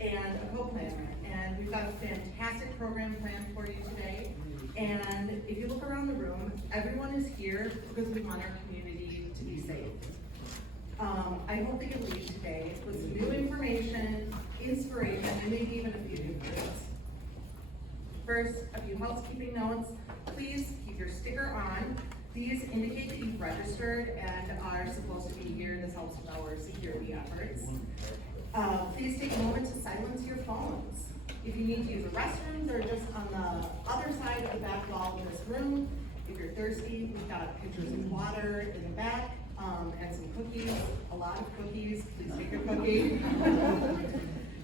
and a co-planner, and we've got a fantastic program planned for you today. And if you look around the room, everyone is here because we want our community to be safe. I hope that you leave today with some new information, inspiration, and maybe even a few new words. First, a few housekeeping notes. Please keep your sticker on. These indicate that you've registered and are supposed to be here. This helps with our security efforts. Please take a moment to silence your phones. If you need to use the restrooms, they're just on the other side of the back wall of this room. If you're thirsty, we've got pitchers of water in the back, and some cookies, a lot of cookies. Please take your cookie.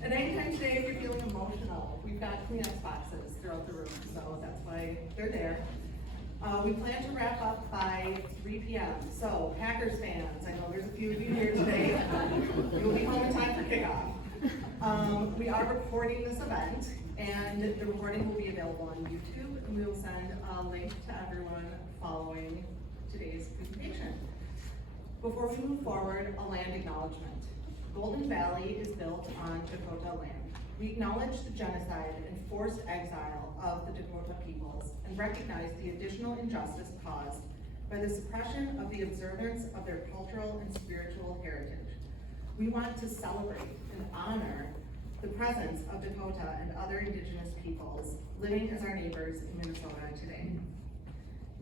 And anytime today, if you're feeling emotional, we've got Kleenex boxes throughout the room, so that's why they're there. We plan to wrap up by 3 p.m. So, Packers fans, I know there's a few of you here today. You'll be home in time for kickoff. We are recording this event, and the recording will be available on YouTube, and we will send a link to everyone following today's presentation. Before we move forward, a land acknowledgement. Golden Valley is built on Dakota land. We acknowledge the genocide and forced exile of the Dakota peoples and recognize the additional injustice caused by the suppression of the observance of their cultural and spiritual heritage. We want to celebrate and honor the presence of Dakota and other indigenous peoples living as our neighbors in Minnesota today.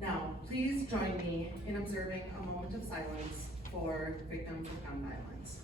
Now, please join me in observing a moment of silence for victims of gun violence.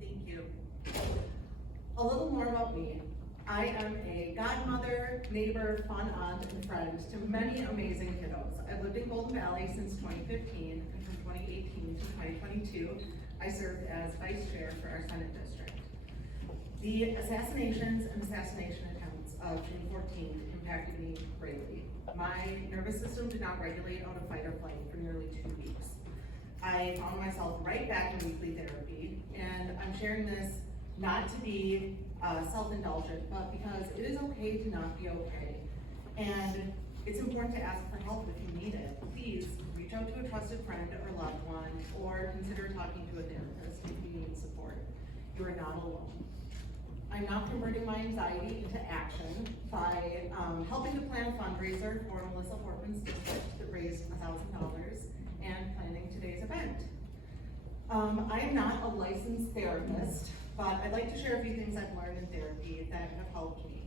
Thank you. A little more about me. I am a godmother, neighbor, fun aunt, and friend to many amazing kiddos. I've lived in Golden Valley since 2015, and from 2018 to 2022, I served as vice chair for our Senate district. The assassinations and assassination attempts of June 14th impacted me greatly. My nervous system did not regulate out of fight or flight for nearly 2 weeks. I found myself right back in weekly therapy, and I'm sharing this not to be self-indulgent, but because it is okay to not be okay. And it's important to ask for help if you need it. Please reach out to a trusted friend or loved one, or consider talking to a therapist if you need support. You are not alone. I'm now converting my anxiety into action by helping to plan a fundraiser for Melissa Hortman's district that raised $1,000 and planning today's event. I am not a licensed therapist, but I'd like to share a few things I've learned in therapy that have helped me.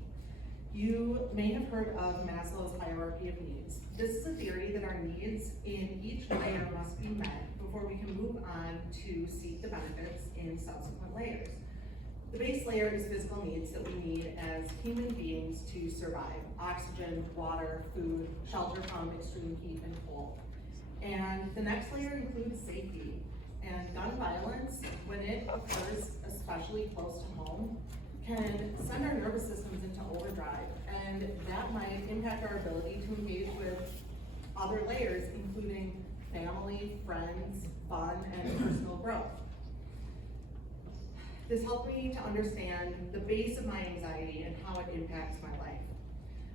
You may have heard of Maslow's hierarchy of needs. This is a theory that our needs in each layer must be met before we can move on to seek the benefits in subsequent layers. The base layer is physical needs that we need as human beings to survive: oxygen, water, food, shelter from extreme heat and cold. And the next layer includes safety. And gun violence, when it occurs especially close to home, can send our nervous systems into overdrive, and that might impact our ability to engage with other layers, including family, friends, fun, and personal growth. This helped me to understand the base of my anxiety and how it impacts my life.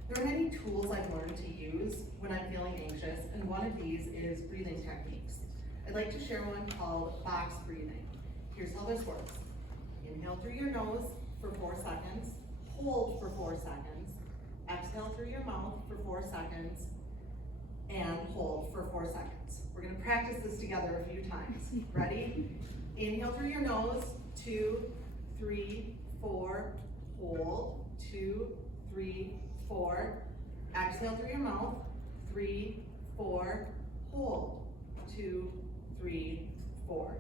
There are many tools I've learned to use when I'm feeling anxious, and one of these is breathing techniques. I'd like to share one called box breathing. Here's how this works. Inhale through your nose for 4 seconds, hold for 4 seconds, exhale through your mouth for 4 seconds, and hold for 4 seconds. We're gonna practice this together a few times. Ready? Inhale through your nose, 2, 3, 4, hold, 2, 3, 4. Exhale through your mouth, 3, 4, hold, 2, 3, 4.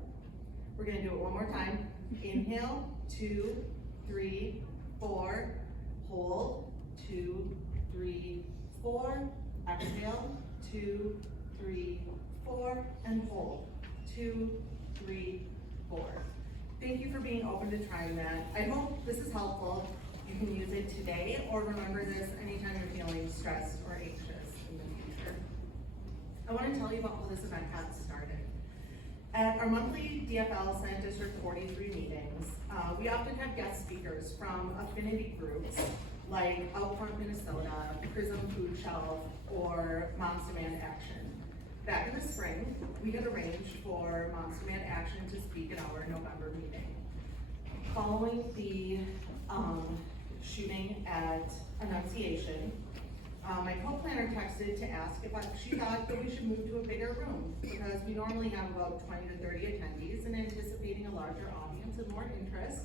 We're gonna do it one more time. Inhale, 2, 3, 4, hold, 2, 3, 4. Exhale, 2, 3, 4, and hold, 2, 3, 4. Thank you for being open to trying that. I hope this is helpful. You can use it today or remember this anytime you're feeling stressed or anxious in the future. I want to tell you about how this event got started. At our monthly DFL Senate District 43 meetings, we often have guest speakers from affinity groups like Out Front Minnesota, Prism Food Shelf, or Moms Demand Action. Back in the spring, we had arranged for Moms Demand Action to speak at our November meeting. Following the shooting at Annunciation, my co-planner texted to ask if she thought that we should move to a bigger room because we normally have about 20 to 30 attendees, and anticipating a larger audience and more interest,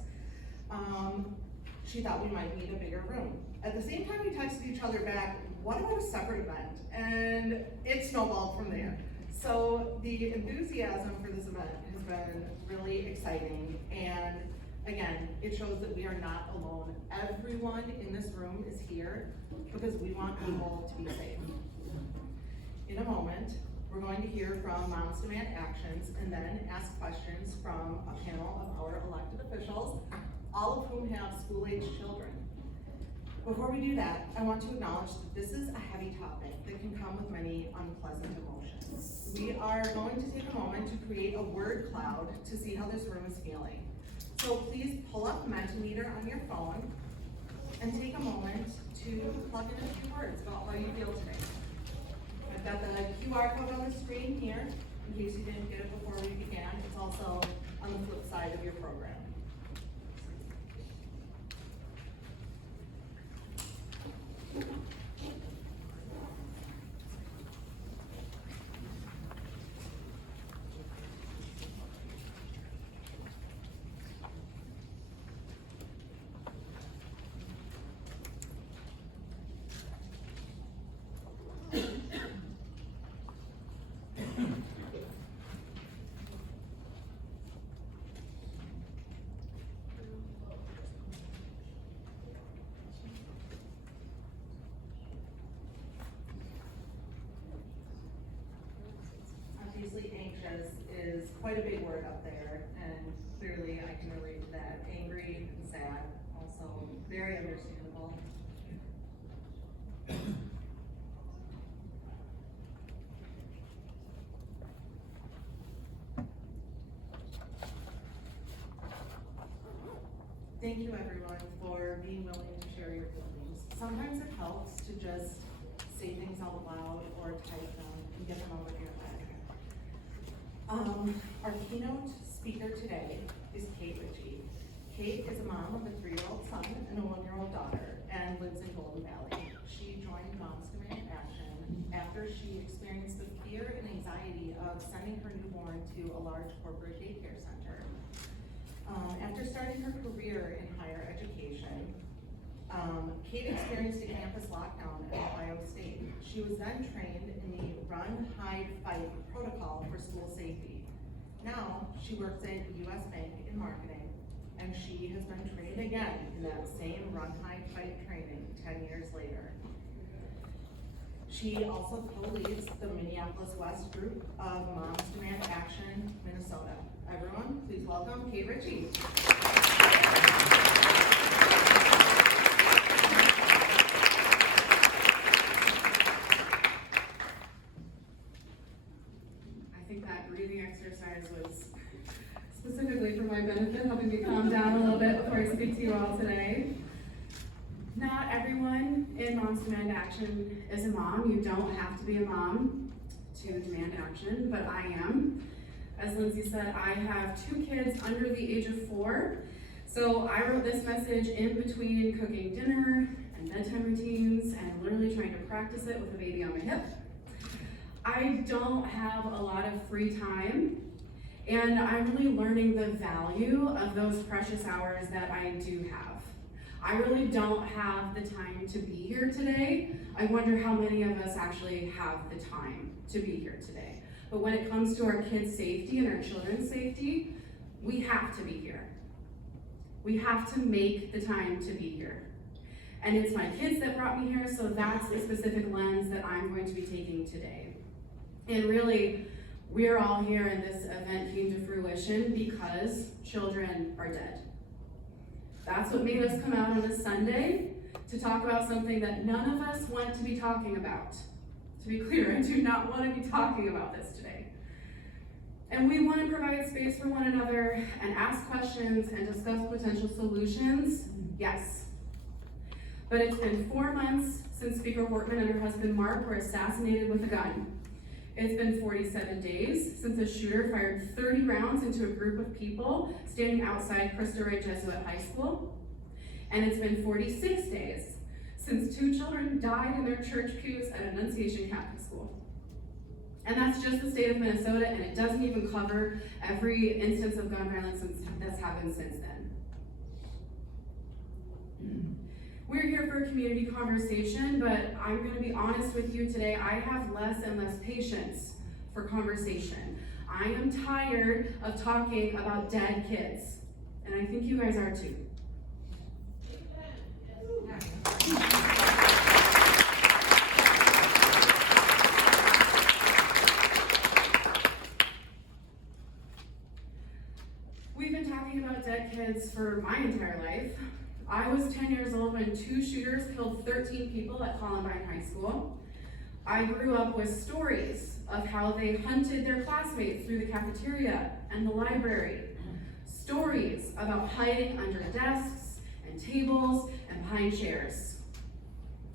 she thought we might need a bigger room. At the same time, we texted each other back, what about a separate event? And it snowballed from there. So the enthusiasm for this event has been really exciting, and again, it shows that we are not alone. Everyone in this room is here because we want people to be safe. In a moment, we're going to hear from Moms Demand Actions and then ask questions from a panel of our elected officials, all of whom have school-age children. Before we do that, I want to acknowledge that this is a heavy topic that can come with many unpleasant emotions. We are going to take a moment to create a word cloud to see how this room is feeling. So please pull up Mentimeter on your phone and take a moment to plug in a few words about how you feel today. I've got the QR code on the screen here, in case you didn't get it before we began. It's also on the flip side of your program. Obviously, anxious is quite a big word up there, and clearly I can relate to that. Angry and sad, also very understandable. Thank you everyone for being willing to share your feelings. Sometimes it helps to just say things out loud or type them and get them over your head. Our keynote speaker today is Kate Ritchie. Kate is a mom of a 3-year-old son and a 1-year-old daughter and lives in Golden Valley. She joined Moms Demand Action after she experienced the fear and anxiety of sending her newborn to a large corporate daycare center. After starting her career in higher education, Kate experienced a campus lockdown at Ohio State. She was then trained in the Run, Hide, Fight protocol for school safety. Now, she works at U.S. Bank in marketing, and she has been trained again in that same Run, Hide, Fight training 10 years later. She also co-leads the Minneapolis West group of Moms Demand Action, Minnesota. Everyone, please welcome Kate Ritchie. I think that breathing exercise was specifically for my benefit, helping me calm down a little bit before I speak to you all today. Not everyone in Moms Demand Action is a mom. You don't have to be a mom to demand action, but I am. As Lindsay said, I have 2 kids under the age of 4. So I wrote this message in between cooking dinner and bedtime routines and literally trying to practice it with a baby on my hip. I don't have a lot of free time, and I'm really learning the value of those precious hours that I do have. I really don't have the time to be here today. I wonder how many of us actually have the time to be here today. But when it comes to our kids' safety and our children's safety, we have to be here. We have to make the time to be here. And it's my kids that brought me here, so that's the specific lens that I'm going to be taking today. And really, We're all here and this event came to fruition because children are dead. That's what made us come out on a Sunday to talk about something that none of us want to be talking about. To be clear, I do not want to be talking about this today. And we want to provide space for one another and ask questions and discuss potential solutions, yes. But it's been 4 months since Speaker Wortman and her husband Mark were assassinated with a gun. It's been 47 days since a shooter fired 30 rounds into a group of people standing outside Cristo Rey Jesuit High School. And it's been 46 days since 2 children died in their church pews at Annunciation Catholic School. And that's just the state of Minnesota, and it doesn't even cover every instance of gun violence that's happened since then. We're here for a community conversation, but I'm going to be honest with you today, I have less and less patience for conversation. I am tired of talking about dead kids, and I think you guys are too. We've been talking about dead kids for my entire life. I was 10 years old when 2 shooters killed 13 people at Columbine High School. I grew up with stories of how they hunted their classmates through the cafeteria and the library. Stories about hiding under desks and tables and behind chairs.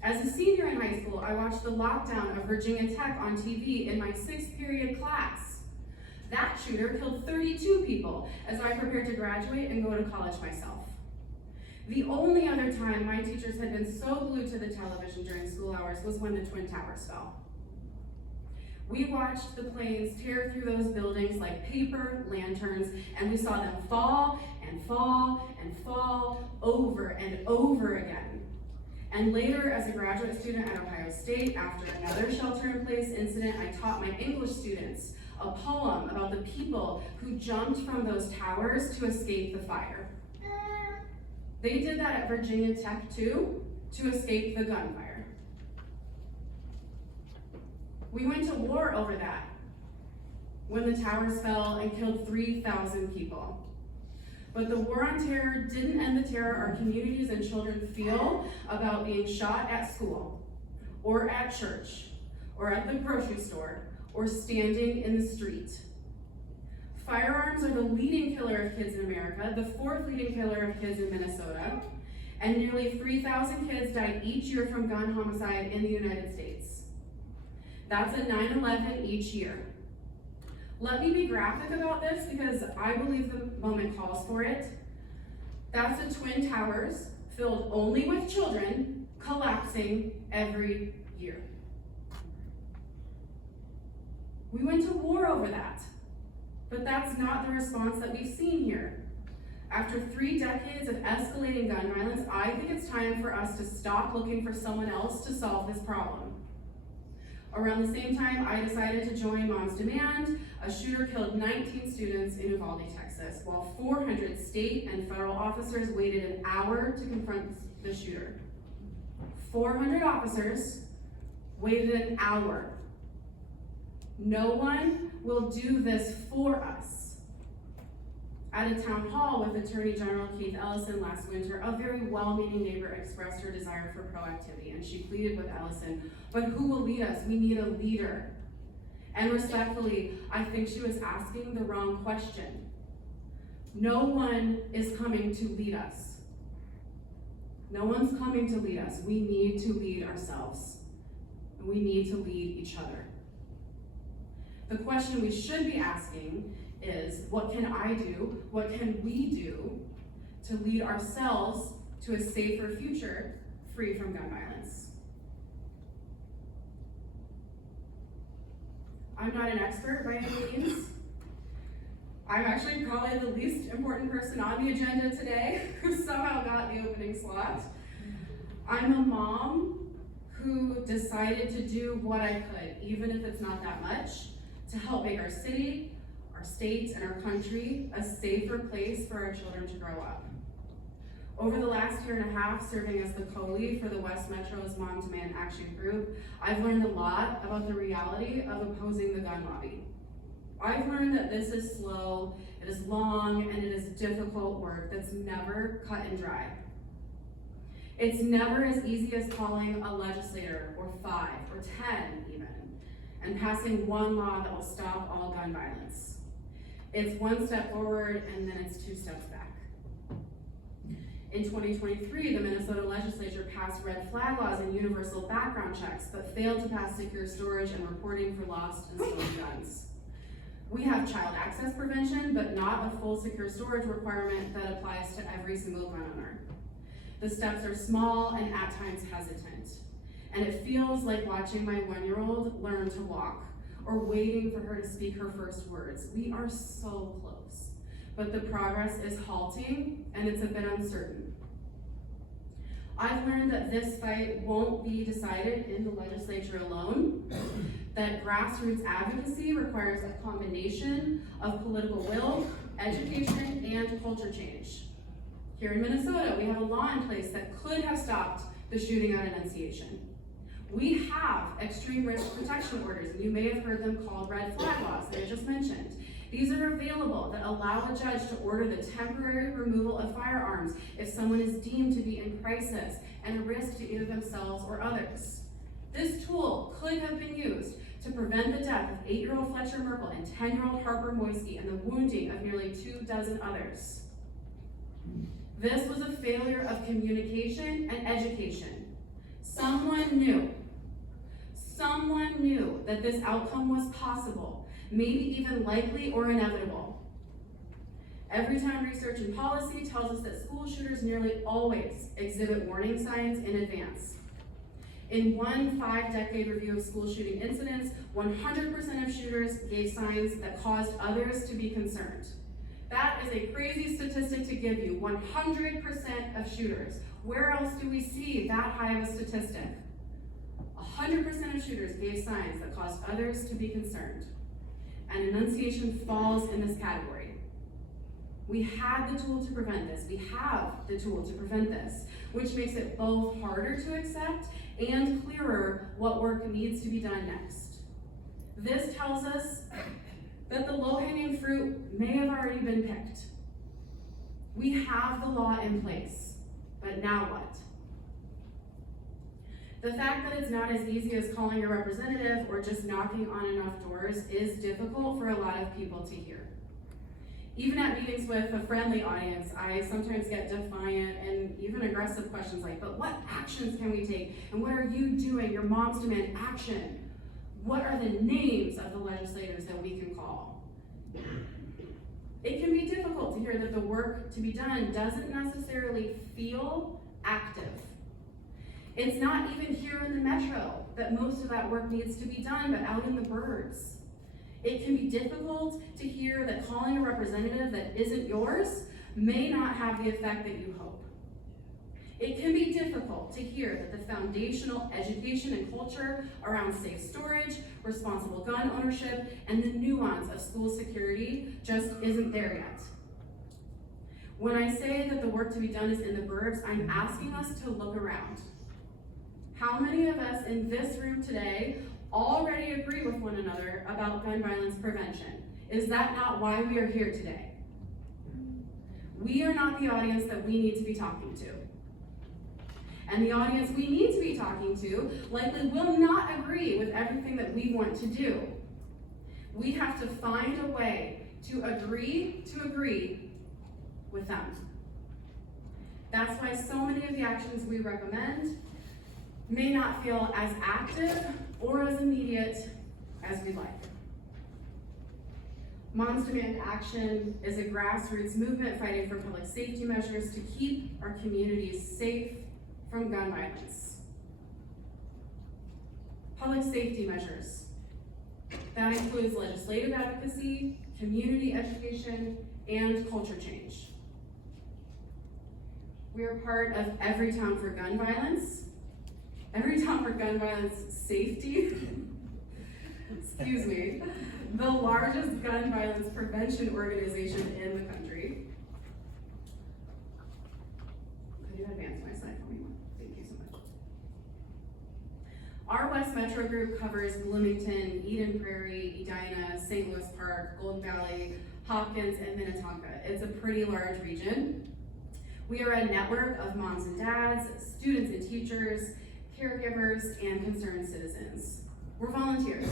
As a senior in high school, I watched the lockdown of Virginia Tech on TV in my 6th period class. That shooter killed 32 people as I prepared to graduate and go to college myself. The only other time my teachers had been so glued to the television during school hours was when the Twin Towers fell. We watched the planes tear through those buildings like paper lanterns, and we saw them fall and fall and fall over and over again. And later, as a graduate student at Ohio State, after another shelter-in-place incident, I taught my English students a poem about the people who jumped from those towers to escape the fire. They did that at Virginia Tech too, to escape the gunfire. We went to war over that when the towers fell and killed 3,000 people. But the war on terror didn't end the terror our communities and children feel about being shot at school, or at church, or at the grocery store, or standing in the street. Firearms are the leading killer of kids in America, the 4th leading killer of kids in Minnesota, and nearly 3,000 kids die each year from gun homicide in the United States. That's a 9/11 each year. Let me be graphic about this because I believe the moment calls for it. That's the Twin Towers, filled only with children, collapsing every year. We went to war over that. But that's not the response that we've seen here. After 3 decades of escalating gun violence, I think it's time for us to stop looking for someone else to solve this problem. Around the same time, I decided to join Moms Demand. A shooter killed 19 students in Uvalde, Texas, while 400 state and federal officers waited an hour to confront the shooter. 400 officers waited an hour. No one will do this for us. At a town hall with Attorney General Keith Ellison last winter, a very well-meaning neighbor expressed her desire for proactivity, and she pleaded with Ellison, but who will lead us? We need a leader. And respectfully, I think she was asking the wrong question. No one is coming to lead us. No one's coming to lead us. We need to lead ourselves. And we need to lead each other. The question we should be asking is, what can I do, what can we do to lead ourselves to a safer future free from gun violence? I'm not an expert by any means. I'm actually probably the least important person on the agenda today who somehow got the opening slot. I'm a mom who decided to do what I could, even if it's not that much, to help make our city, our state, and our country a safer place for our children to grow up. Over the last year and a half, serving as the co-lead for the West Metro's Mom Demand Action Group, I've learned a lot about the reality of opposing the gun lobby. I've learned that this is slow, it is long, and it is difficult work that's never cut and dry. It's never as easy as calling a legislator, or 5, or 10 even, and passing one law that will stop all gun violence. It's one step forward, and then it's 2 steps back. In 2023, the Minnesota legislature passed red flag laws and universal background checks, but failed to pass secure storage and reporting for lost and stolen guns. We have child access prevention, but not a full secure storage requirement that applies to every single gun owner. The steps are small and at times hesitant, and it feels like watching my 1-year-old learn to walk or waiting for her to speak her first words. We are so close, but the progress is halting and it's a bit uncertain. I've learned that this fight won't be decided in the legislature alone, that grassroots advocacy requires a combination of political will, education, and culture change. Here in Minnesota, we have a law in place that could have stopped the shooting at Annunciation. We have extreme risk protection orders, and you may have heard them called red flag laws that I just mentioned. These are available that allow a judge to order the temporary removal of firearms if someone is deemed to be in crisis and a risk to either themselves or others. This tool could have been used to prevent the death of 8-year-old Fletcher Merkel and 10-year-old Harper Moisky and the wounding of nearly 24 others. This was a failure of communication and education. Someone knew that this outcome was possible, maybe even likely or inevitable. Every time research and policy tells us that school shooters nearly always exhibit warning signs in advance. In one 5-decade review of school shooting incidents, 100% of shooters gave signs that caused others to be concerned. That is a crazy statistic to give you, 100% of shooters. Where else do we see that high of a statistic? 100% of shooters gave signs that caused others to be concerned. And Annunciation falls in this category. We had the tool to prevent this. We have the tool to prevent this, which makes it both harder to accept and clearer what work needs to be done next. This tells us that the low-hanging fruit may have already been picked. We have the law in place, but now what? The fact that it's not as easy as calling a representative or just knocking on enough doors is difficult for a lot of people to hear. Even at meetings with a friendly audience, I sometimes get defiant and even aggressive questions like, but what actions can we take? And what are you doing? Your moms demand action. What are the names of the legislators that we can call? It can be difficult to hear that the work to be done doesn't necessarily feel active. It's not even here in the metro that most of that work needs to be done, but out in the burbs. It can be difficult to hear that calling a representative that isn't yours may not have the effect that you hope. It can be difficult to hear that the foundational education and culture around safe storage, responsible gun ownership, and the nuance of school security just isn't there yet. When I say that the work to be done is in the burbs, I'm asking us to look around. How many of us in this room today already agree with one another about gun violence prevention? Is that not why we are here today? We are not the audience that we need to be talking to. And the audience we need to be talking to likely will not agree with everything that we want to do. We have to find a way to agree with them. That's why so many of the actions we recommend may not feel as active or as immediate as we'd like. Moms Demand Action is a grassroots movement fighting for public safety measures to keep our communities safe from gun violence. Public safety measures. That includes legislative advocacy, community education, and culture change. We are part of Every Town for Gun Violence, Every Town for Gun Violence Safety, excuse me, the largest gun violence prevention organization in the country. Could you advance my slide for me? Thank you so much. Our West Metro group covers Bloomington, Eden Prairie, Edina, St. Louis Park, Golden Valley, Hopkins, and Minnetonka. It's a pretty large region. We are a network of moms and dads, students and teachers, caregivers, and concerned citizens. We're volunteers.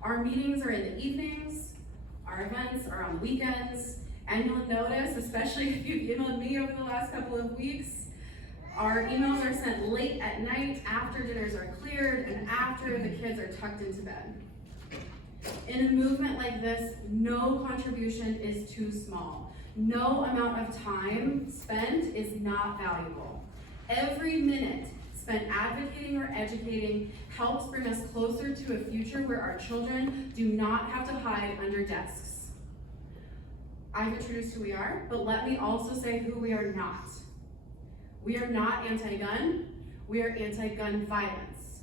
Our meetings are in the evenings, our events are on weekends, and you'll notice, especially if you've emailed me over the last couple of weeks, our emails are sent late at night after dinners are cleared and after the kids are tucked into bed. In a movement like this, no contribution is too small. No amount of time spent is not valuable. Every minute spent advocating or educating helps bring us closer to a future where our children do not have to hide under desks. I've introduced who we are, but let me also say who we are not. We are not anti-gun, we are anti-gun violence.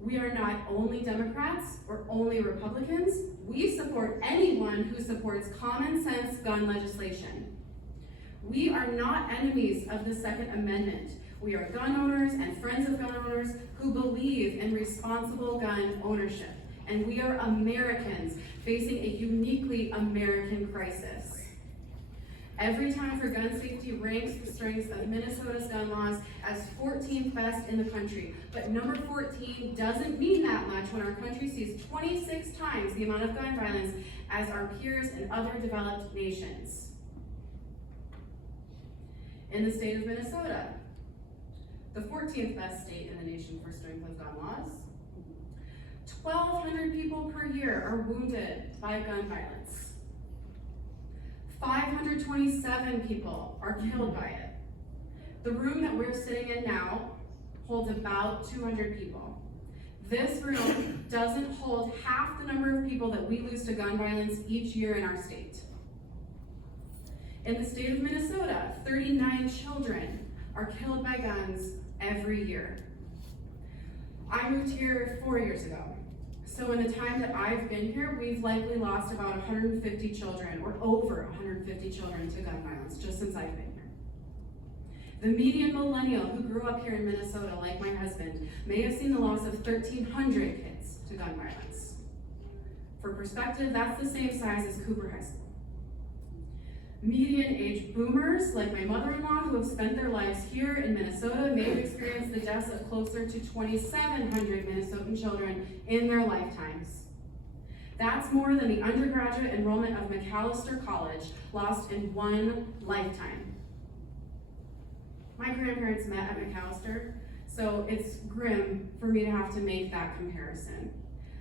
We are not only Democrats or only Republicans, we support anyone who supports common sense gun legislation. We are not enemies of the Second Amendment. We are gun owners and friends of gun owners who believe in responsible gun ownership. And we are Americans facing a uniquely American crisis. Every Time for Gun Safety ranks the strengths of Minnesota's gun laws as 14th best in the country. But number 14 doesn't mean that much when our country sees 26 times the amount of gun violence as our peers in other developed nations. In the state of Minnesota, the 14th best state in the nation for strength of gun laws, 1,200 people per year are wounded by gun violence. 527 people are killed by it. The room that we're sitting in now holds about 200 people. This room doesn't hold half the number of people that we lose to gun violence each year in our state. In the state of Minnesota, 39 children are killed by guns every year. I moved here 4 years ago. So in the time that I've been here, we've likely lost about 150 children, or over 150 children to gun violence, just since I've been here. The median millennial who grew up here in Minnesota, like my husband, may have seen the loss of 1,300 kids to gun violence. For perspective, that's the same size as Cooper High School. Median age boomers, like my mother-in-law, who have spent their lives here in Minnesota, may have experienced the deaths of closer to 2,700 Minnesotan children in their lifetimes. That's more than the undergraduate enrollment of Macalester College lost in one lifetime. My grandparents met at Macalester, so it's grim for me to have to make that comparison.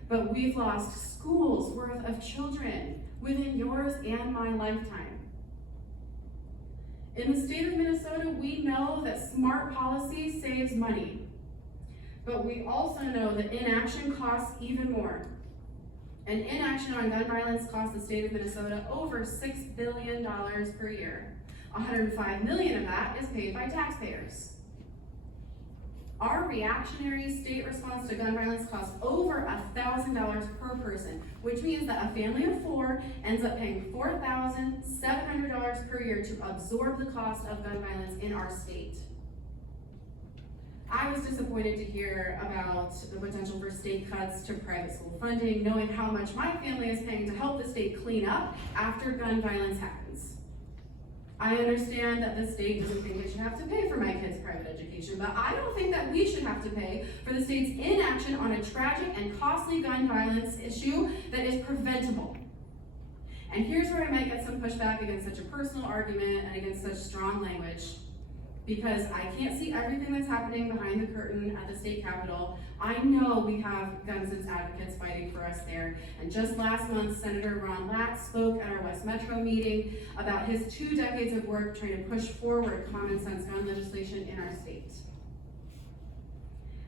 But we've lost schools worth of children within yours and my lifetime. In the state of Minnesota, we know that smart policy saves money, but we also know that inaction costs even more. And inaction on gun violence costs the state of Minnesota over $6 billion per year. $105 million of that is paid by taxpayers. Our reactionary state response to gun violence costs over $1,000 per person, which means that a family of 4 ends up paying $4,700 per year to absorb the cost of gun violence in our state. I was disappointed to hear about the potential for state cuts to private school funding, knowing how much my family is paying to help the state clean up after gun violence happens. I understand that the state doesn't think it should have to pay for my kids' private education, but I don't think that we should have to pay for the state's inaction on a tragic and costly gun violence issue that is preventable. And here's where I might get some pushback against such a personal argument and against such strong language, because I can't see everything that's happening behind the curtain at the state capitol. I know we have gun sense advocates fighting for us there. And just last month, Senator Ron Lack spoke at our West Metro meeting about his 2 decades of work trying to push forward common sense gun legislation in our state.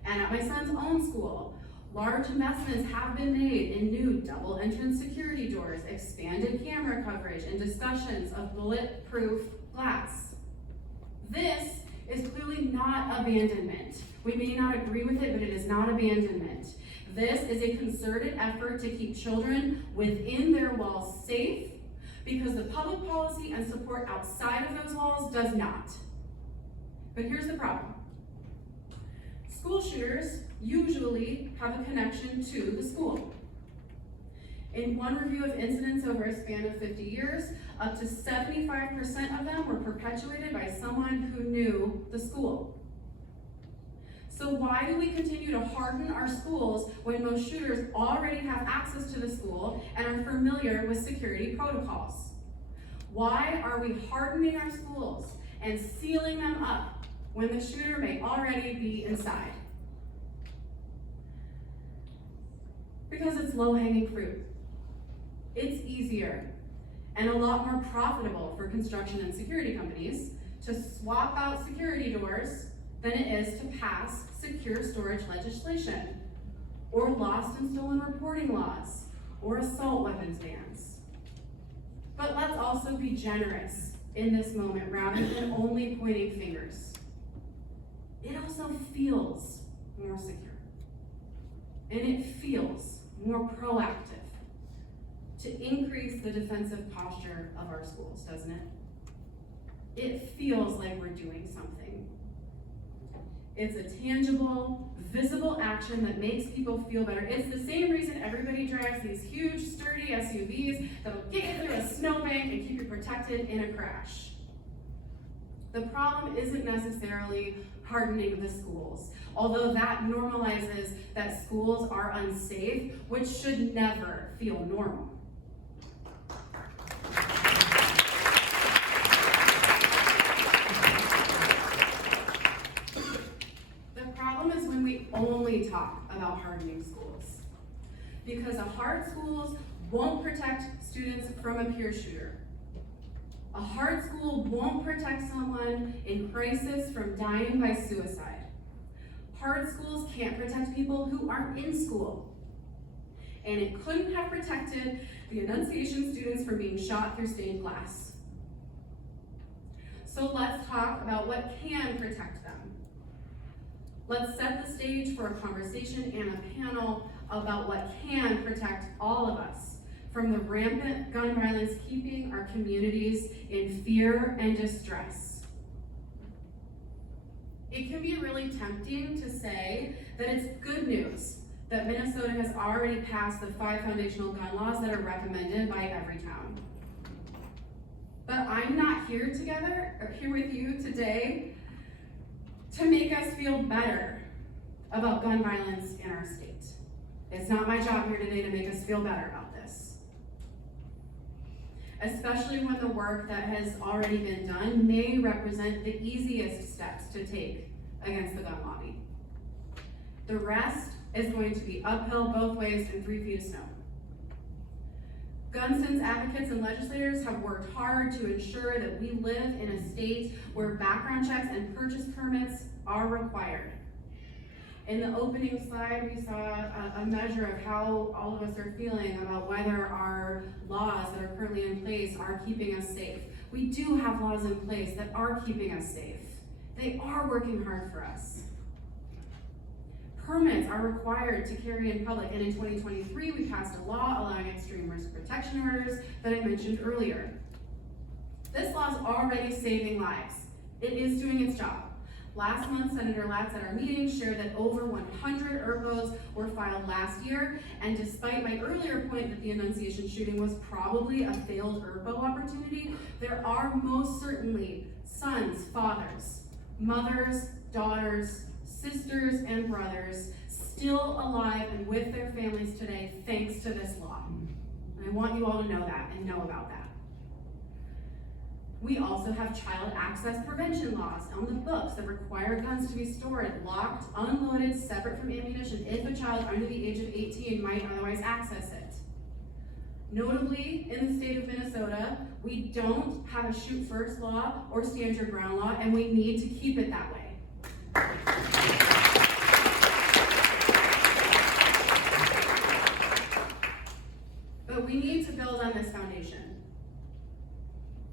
And at my son's own school, large investments have been made in new double entrance security doors, expanded camera coverage, and discussions of bulletproof glass. This is clearly not abandonment. We may not agree with it, but it is not abandonment. This is a concerted effort to keep children within their walls safe, because the public policy and support outside of those walls does not. But here's the problem. School shooters usually have a connection to the school. In one review of incidents over a span of 50 years, up to 75% of them were perpetuated by someone who knew the school. So why do we continue to harden our schools when most shooters already have access to the school and are familiar with security protocols? Why are we hardening our schools and sealing them up when the shooter may already be inside? Because it's low-hanging fruit. It's easier and a lot more profitable for construction and security companies to swap out security doors than it is to pass secure storage legislation, or lost and stolen reporting laws, or assault weapons bans. But let's also be generous in this moment rather than only pointing fingers. It also feels more secure, and it feels more proactive to increase the defensive posture of our schools, doesn't it? It feels like we're doing something. It's a tangible, visible action that makes people feel better. It's the same reason everybody drives these huge, sturdy SUVs that'll get you through a snowbank and keep you protected in a crash. The problem isn't necessarily hardening the schools, although that normalizes that schools are unsafe, which should never feel normal. We only talk about hardening schools, because a hard schools won't protect students from a peer shooter. A hard school won't protect someone in crisis from dying by suicide. Hard schools can't protect people who aren't in school. And it couldn't have protected the Annunciation students from being shot through stained glass. So let's talk about what can protect them. Let's set the stage for a conversation and a panel about what can protect all of us from the rampant gun violence keeping our communities in fear and distress. It can be really tempting to say that it's good news that Minnesota has already passed the 5 foundational gun laws that are recommended by every town. But I'm not here with you today to make us feel better about gun violence in our state. It's not my job here today to make us feel better about this. Especially when the work that has already been done may represent the easiest steps to take against the gun lobby. The rest is going to be uphill both ways and 3 feet of snow. Gun sense advocates and legislators have worked hard to ensure that we live in a state where background checks and purchase permits are required. In the opening slide, we saw a measure of how all of us are feeling about whether our laws that are currently in place are keeping us safe. We do have laws in place that are keeping us safe. They are working hard for us. Permits are required to carry in public, and in 2023, we passed a law allowing extreme risk protection orders that I mentioned earlier. This law is already saving lives. It is doing its job. Last month, Senator Latz at our meeting shared that over 100 ERPOs were filed last year, and despite my earlier point that the Annunciation shooting was probably a failed ERPO opportunity, there are most certainly sons, fathers, mothers, daughters, sisters, and brothers still alive and with their families today thanks to this law. And I want you all to know that and know about that. We also have child access prevention laws on the books that require guns to be stored, locked, unloaded, separate from ammunition if a child under the age of 18 might otherwise access it. Notably, in the state of Minnesota, we don't have a shoot first law or stand your ground law, and we need to keep it that way. But we need to build on this foundation.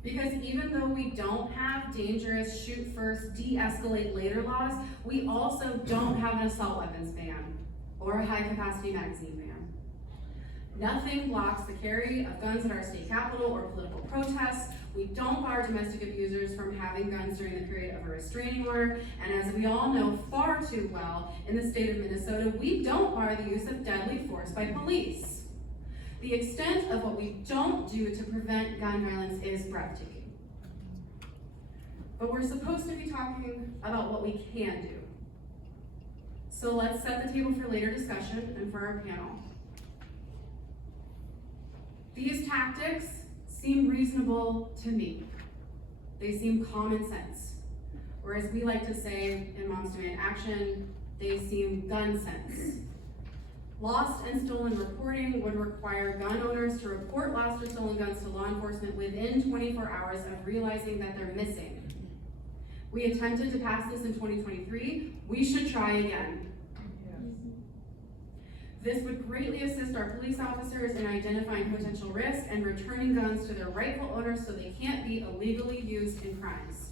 Because even though we don't have dangerous shoot first, de-escalate later laws, we also don't have an assault weapons ban or a high capacity magazine ban. Nothing blocks the carry of guns at our state capitol or political protests. We don't bar domestic abusers from having guns during the period of a restraining order, and as we all know far too well, in the state of Minnesota, we don't bar the use of deadly force by police. The extent of what we don't do to prevent gun violence is breathtaking. But we're supposed to be talking about what we can do. So let's set the table for later discussion and for our panel. These tactics seem reasonable to me. They seem common sense. Or as we like to say in Moms Demand Action, they seem gun sense. Lost and stolen reporting would require gun owners to report lost or stolen guns to law enforcement within 24 hours of realizing that they're missing. We attempted to pass this in 2023. We should try again. This would greatly assist our police officers in identifying potential risk and returning guns to their rightful owners so they can't be illegally used in crimes.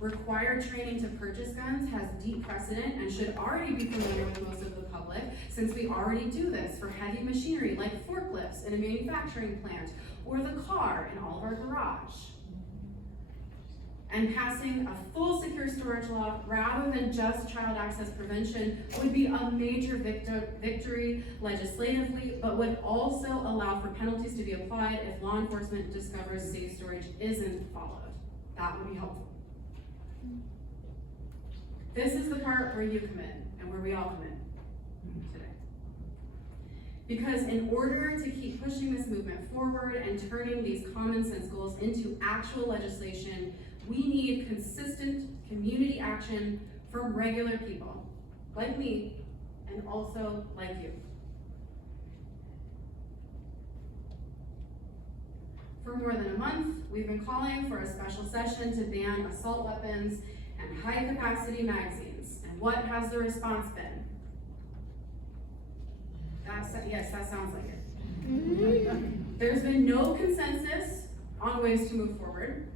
Required training to purchase guns has deep precedent and should already be familiar with most of the public, since we already do this for heavy machinery like forklifts in a manufacturing plant or the car in all of our garage. And passing a full secure storage law rather than just child access prevention would be a major victory legislatively, but would also allow for penalties to be applied if law enforcement discovers safe storage isn't followed. That would be helpful. This is the part where you come in and where we all come in today. Because in order to keep pushing this movement forward and turning these common sense goals into actual legislation, we need consistent community action from regular people, like me, and also like you. For more than a month, we've been calling for a special session to ban assault weapons and high-capacity magazines. And what has the response been? Yes, that sounds like it. There's been no consensus on ways to move forward.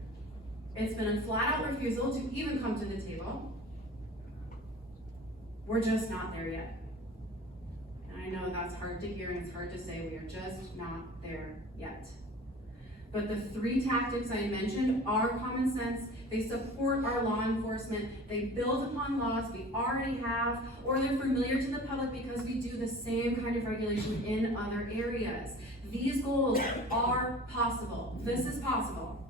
It's been a flat-out refusal to even come to the table. We're just not there yet. And I know that's hard to hear and it's hard to say, we are just not there yet. But the three tactics I mentioned are common sense. They support our law enforcement. They build upon laws we already have, or they're familiar to the public because we do the same kind of regulation in other areas. These goals are possible. This is possible.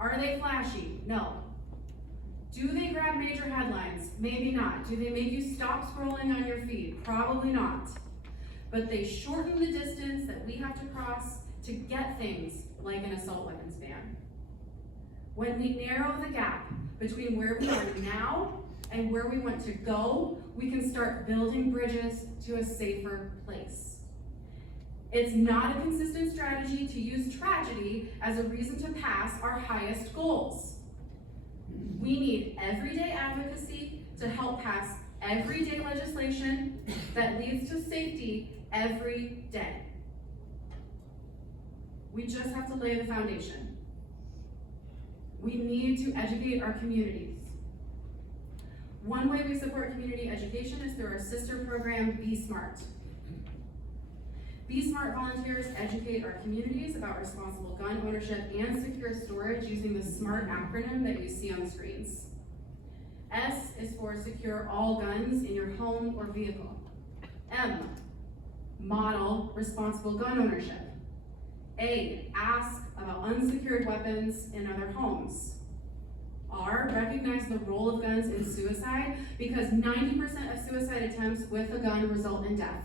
Are they flashy? No. Do they grab major headlines? Maybe not. Do they make you stop scrolling on your feed? Probably not. But they shorten the distance that we have to cross to get things like an assault weapons ban. When we narrow the gap between where we are now and where we want to go, we can start building bridges to a safer place. It's not a consistent strategy to use tragedy as a reason to pass our highest goals. We need everyday advocacy to help pass everyday legislation that leads to safety every day. We just have to lay the foundation. We need to educate our communities. One way we support community education is through our sister program, Be Smart. Be Smart volunteers educate our communities about responsible gun ownership and secure storage using the SMART acronym that you see on the screens. S is for secure all guns in your home or vehicle. M, model responsible gun ownership. A, ask about unsecured weapons in other homes. R, recognize the role of guns in suicide because 90% of suicide attempts with a gun result in death.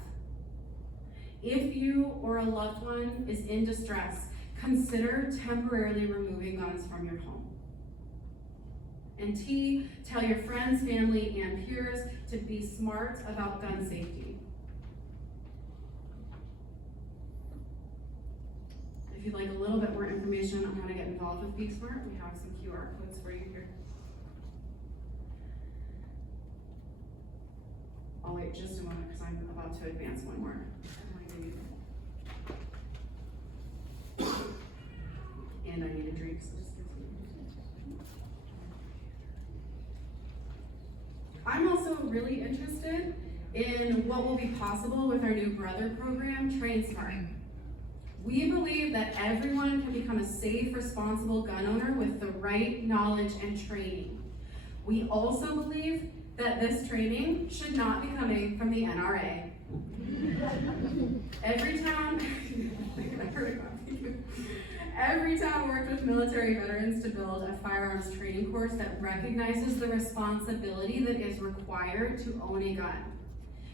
If you or a loved one is in distress, consider temporarily removing guns from your home. And T, tell your friends, family, and peers to be smart about gun safety. If you'd like a little bit more information on how to get involved with Be Smart, we have some QR codes for you here. I'll wait just a moment because I'm about to advance one more. And I need a drink, so just give me. I'm also really interested in what will be possible with our new brother program, Train Smart. We believe that everyone can become a safe, responsible gun owner with the right knowledge and training. We also believe that this training should not be coming from the NRA. Every town worked with military veterans to build a firearms training course that recognizes the responsibility that is required to own a gun.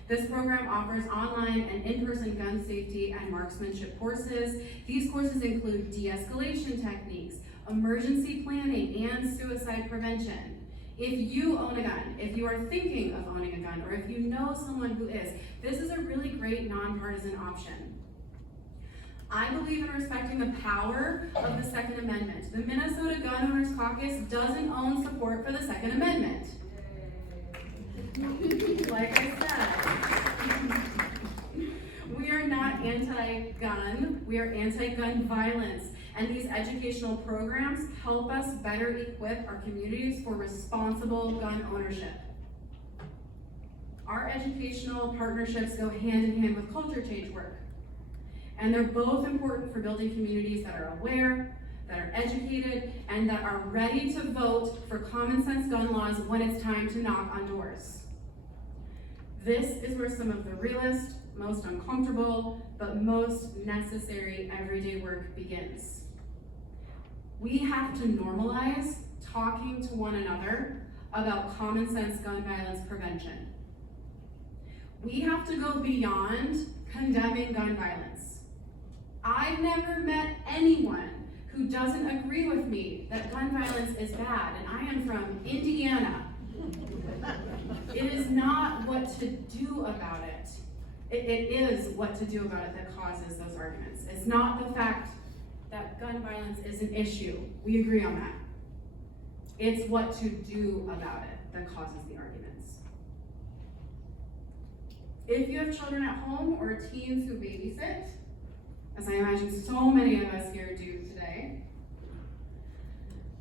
This program offers online and in-person gun safety and marksmanship courses. These courses include de-escalation techniques, emergency planning, and suicide prevention. If you own a gun, if you are thinking of owning a gun, or if you know someone who is, this is a really great nonpartisan option. I believe in respecting the power of the Second Amendment. The Minnesota Gun Owners Caucus doesn't own support for the Second Amendment. Like I said, we are not anti-gun, we are anti-gun violence, and these educational programs help us better equip our communities for responsible gun ownership. Our educational partnerships go hand in hand with culture change work, and they're both important for building communities that are aware, that are educated, and that are ready to vote for common sense gun laws when it's time to knock on doors. This is where some of the realest, most uncomfortable, but most necessary everyday work begins. We have to normalize talking to one another about common sense gun violence prevention. We have to go beyond condemning gun violence. I've never met anyone who doesn't agree with me that gun violence is bad, and I am from Indiana. It is not what to do about it. It is what to do about it that causes those arguments. It's not the fact that gun violence is an issue. We agree on that. It's what to do about it that causes the arguments. If you have children at home or teens who babysit, as I imagine so many of us here do today,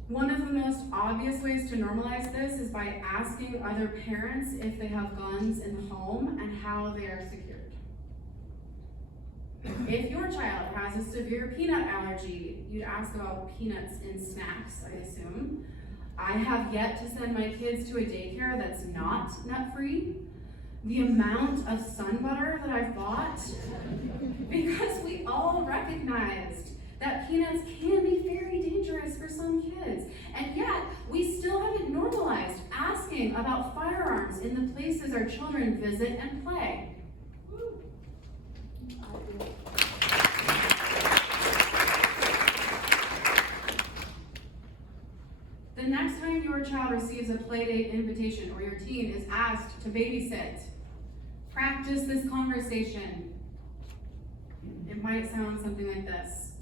one of the most obvious ways to normalize this is by asking other parents if they have guns in the home and how they are secured. If your child has a severe peanut allergy, you'd ask about peanuts in snacks, I assume. I have yet to send my kids to a daycare that's not nut-free. The amount of sun butter that I've bought, because we all recognized that peanuts can be very dangerous for some kids. And yet, we still haven't normalized asking about firearms in the places our children visit and play. The next time your child receives a playdate invitation or your teen is asked to babysit, practice this conversation. It might sound something like this.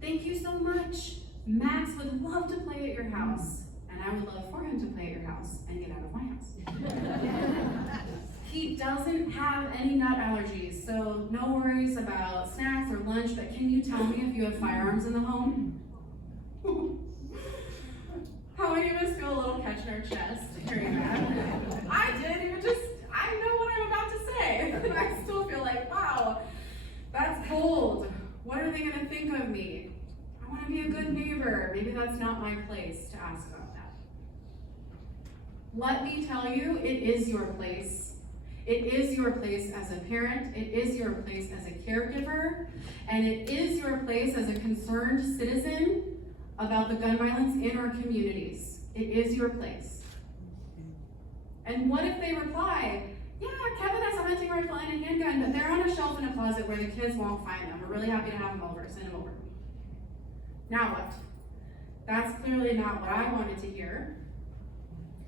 Thank you so much. Max would love to play at your house, and I would love for him to play at your house and get out of my house. He doesn't have any nut allergies, so no worries about snacks or lunch, but can you tell me if you have firearms in the home? How many of us feel a little catch in our chest hearing that? I did, I know what I'm about to say, and I still feel like, wow, that's bold. What are they gonna think of me? I wanna be a good neighbor. Maybe that's not my place to ask about that. Let me tell you, it is your place. It is your place as a parent, it is your place as a caregiver, and it is your place as a concerned citizen about the gun violence in our communities. It is your place. And what if they reply, yeah, Kevin has a hunting rifle and a handgun, but they're on a shelf in a closet where the kids won't find them. We're really happy to have them over, send them over. Now what? That's clearly not what I wanted to hear.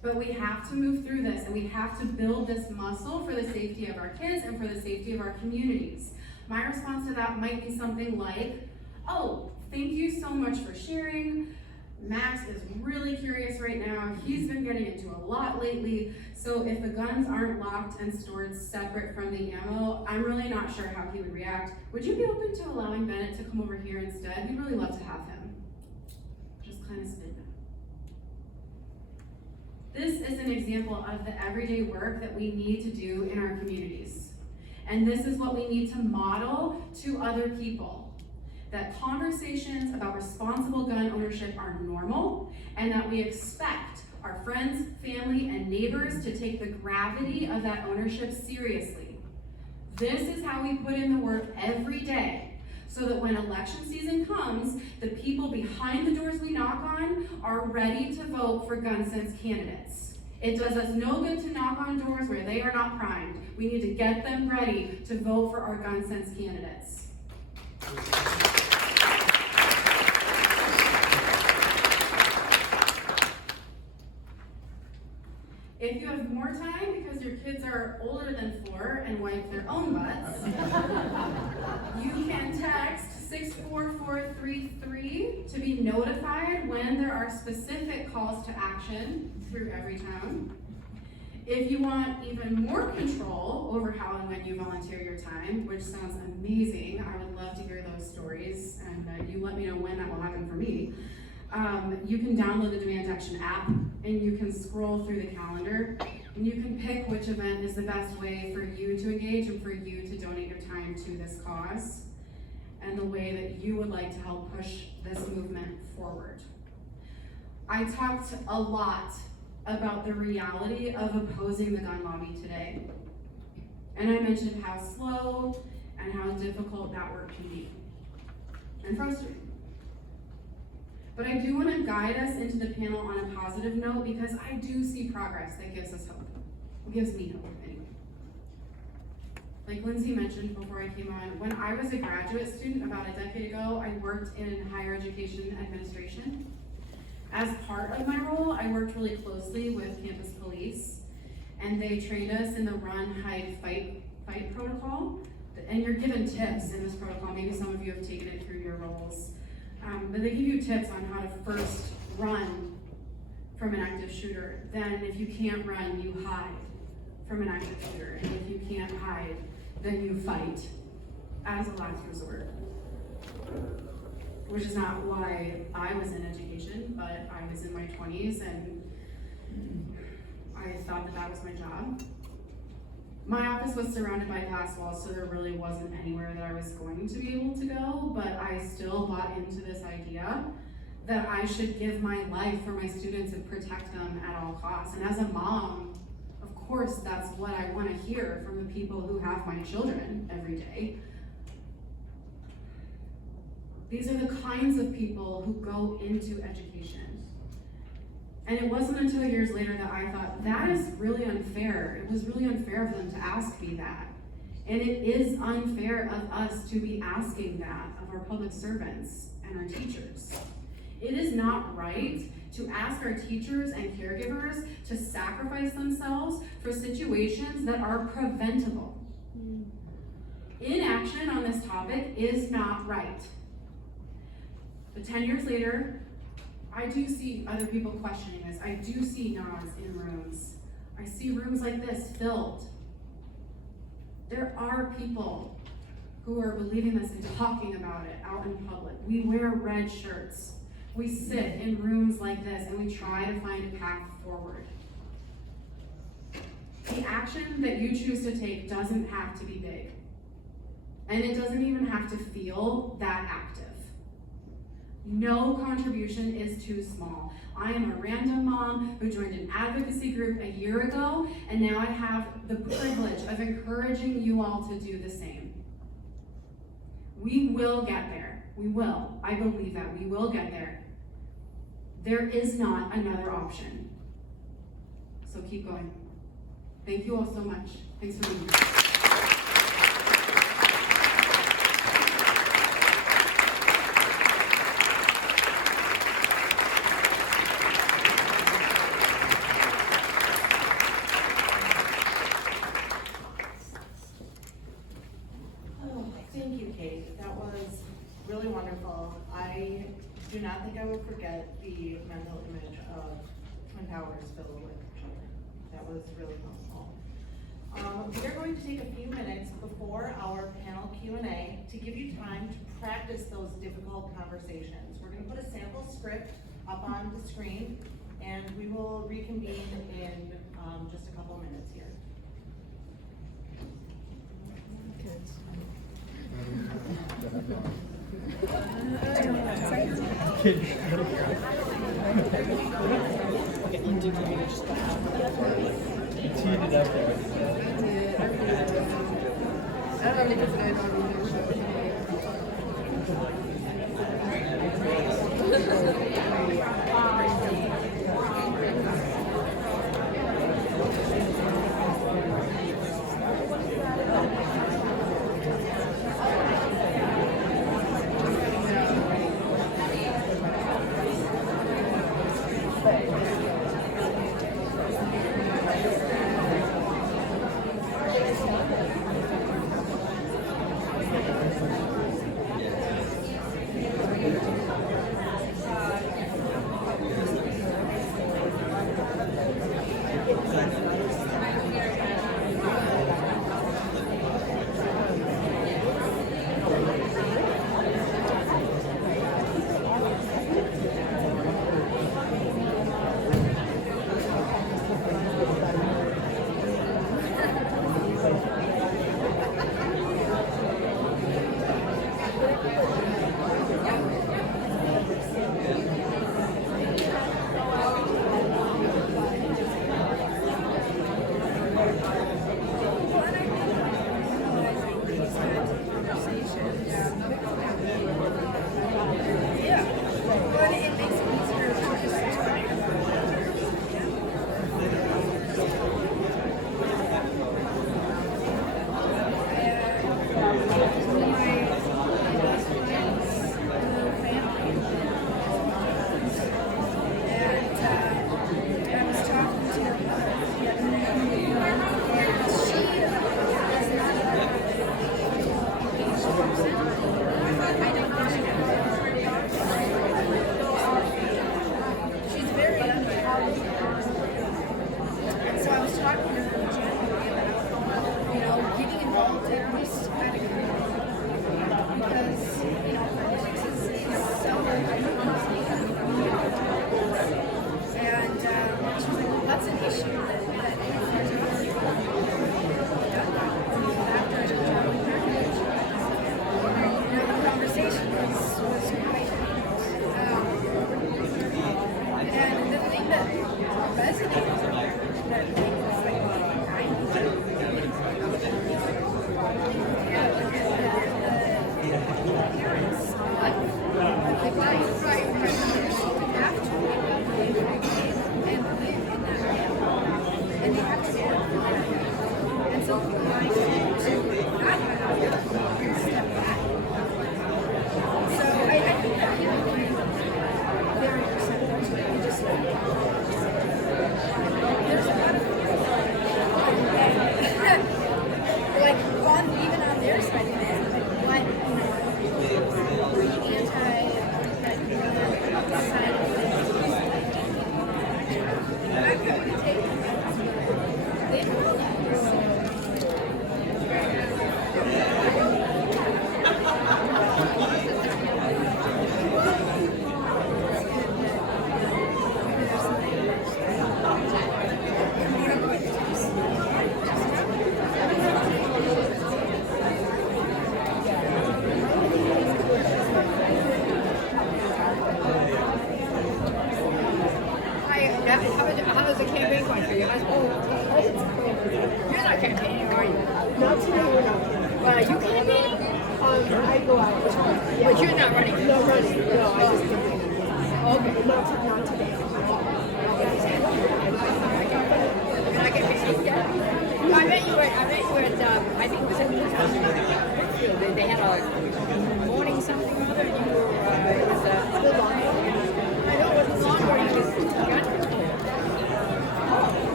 But we have to move through this, and we have to build this muscle for the safety of our kids and for the safety of our communities. My response to that might be something like, oh, thank you so much for sharing. Max is really curious right now. He's been getting into a lot lately. So if the guns aren't locked and stored separate from the ammo, I'm really not sure how he would react. Would you be open to allowing Bennett to come over here instead? We'd really love to have him. Just kind of spin that. This is an example of the everyday work that we need to do in our communities. And this is what we need to model to other people. that conversations about responsible gun ownership are normal, and that we expect our friends, family, and neighbors to take the gravity of that ownership seriously. This is how we put in the work every day, so that when election season comes, the people behind the doors we knock on are ready to vote for gun sense candidates. It does us no good to knock on doors where they are not primed. We need to get them ready to vote for our gun sense candidates. If you have more time because your kids are older than 4 and wipe their own butts, you can text 64433 to be notified when there are specific calls to action through every town. If you want even more control over how and when you volunteer your time, which sounds amazing, I would love to hear those stories, and you let me know when that will happen for me. You can download the Demand Action app, and you can scroll through the calendar, and you can pick which event is the best way for you to engage and for you to donate your time to this cause, and the way that you would like to help push this movement forward. I talked a lot about the reality of opposing the gun lobby today, and I mentioned how slow and how difficult that work can be, and frustrating. But I do want to guide us into the panel on a positive note, because I do see progress that gives us hope. It gives me hope, anyway. Like Lindsay mentioned before I came on, when I was a graduate student about a decade ago, I worked in higher education administration. As part of my role, I worked really closely with campus police, and they trained us in the run, hide, fight protocol. And you're given tips in this protocol. Maybe some of you have taken it through your roles. But they give you tips on how to first run from an active shooter. Then if you can't run, you hide from an active shooter. And if you can't hide, then you fight as a last resort. Which is not why I was in education, but I was in my 20s and I thought that that was my job. My office was surrounded by glass walls, so there really wasn't anywhere that I was going to be able to go, but I still bought into this idea that I should give my life for my students and protect them at all costs. And as a mom, of course, that's what I want to hear from the people who have my children every day. These are the kinds of people who go into education. And it wasn't until years later that I thought, that is really unfair. It was really unfair of them to ask me that. And it is unfair of us to be asking that of our public servants and our teachers. It is not right to ask our teachers and caregivers to sacrifice themselves for situations that are preventable. Inaction on this topic is not right. But 10 years later, I do see other people questioning this. I do see nods in rooms. I see rooms like this filled. There are people who are believing this and talking about it out in public. We wear red shirts. We sit in rooms like this and we try to find a path forward. The action that you choose to take doesn't have to be big. And it doesn't even have to feel that active. No contribution is too small. I am a random mom who joined an advocacy group a year ago, and now I have the privilege of encouraging you all to do the same. We will get there. We will. I believe that. We will get there. There is not another option. So keep going. Thank you all so much. Thanks for being here. Really wonderful. I do not think I will forget the mental image of Twin Towers filled with children. That was really helpful. We are going to take a few minutes before our panel Q&A to give you time to practice those difficult conversations. We're going to put a sample script up on the screen, and we will reconvene in just a couple minutes here.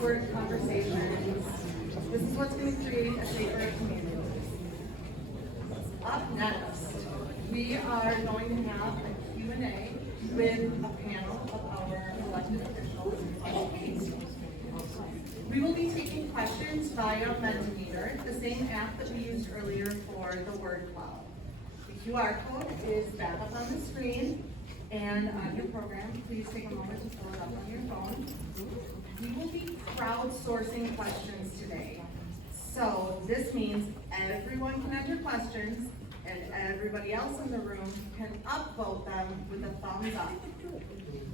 word conversations. This is what's going to create a safer community. Up next, we are going to have a Q&A with a panel of our elected officials. We will be taking questions via Mentimeter, the same app that we used earlier for the word cloud. The QR code is back up on the screen, and on your program, please take a moment to pull it up on your phone. We will be crowdsourcing questions today. So this means everyone can enter questions, and everybody else in the room can upvote them with a thumbs up.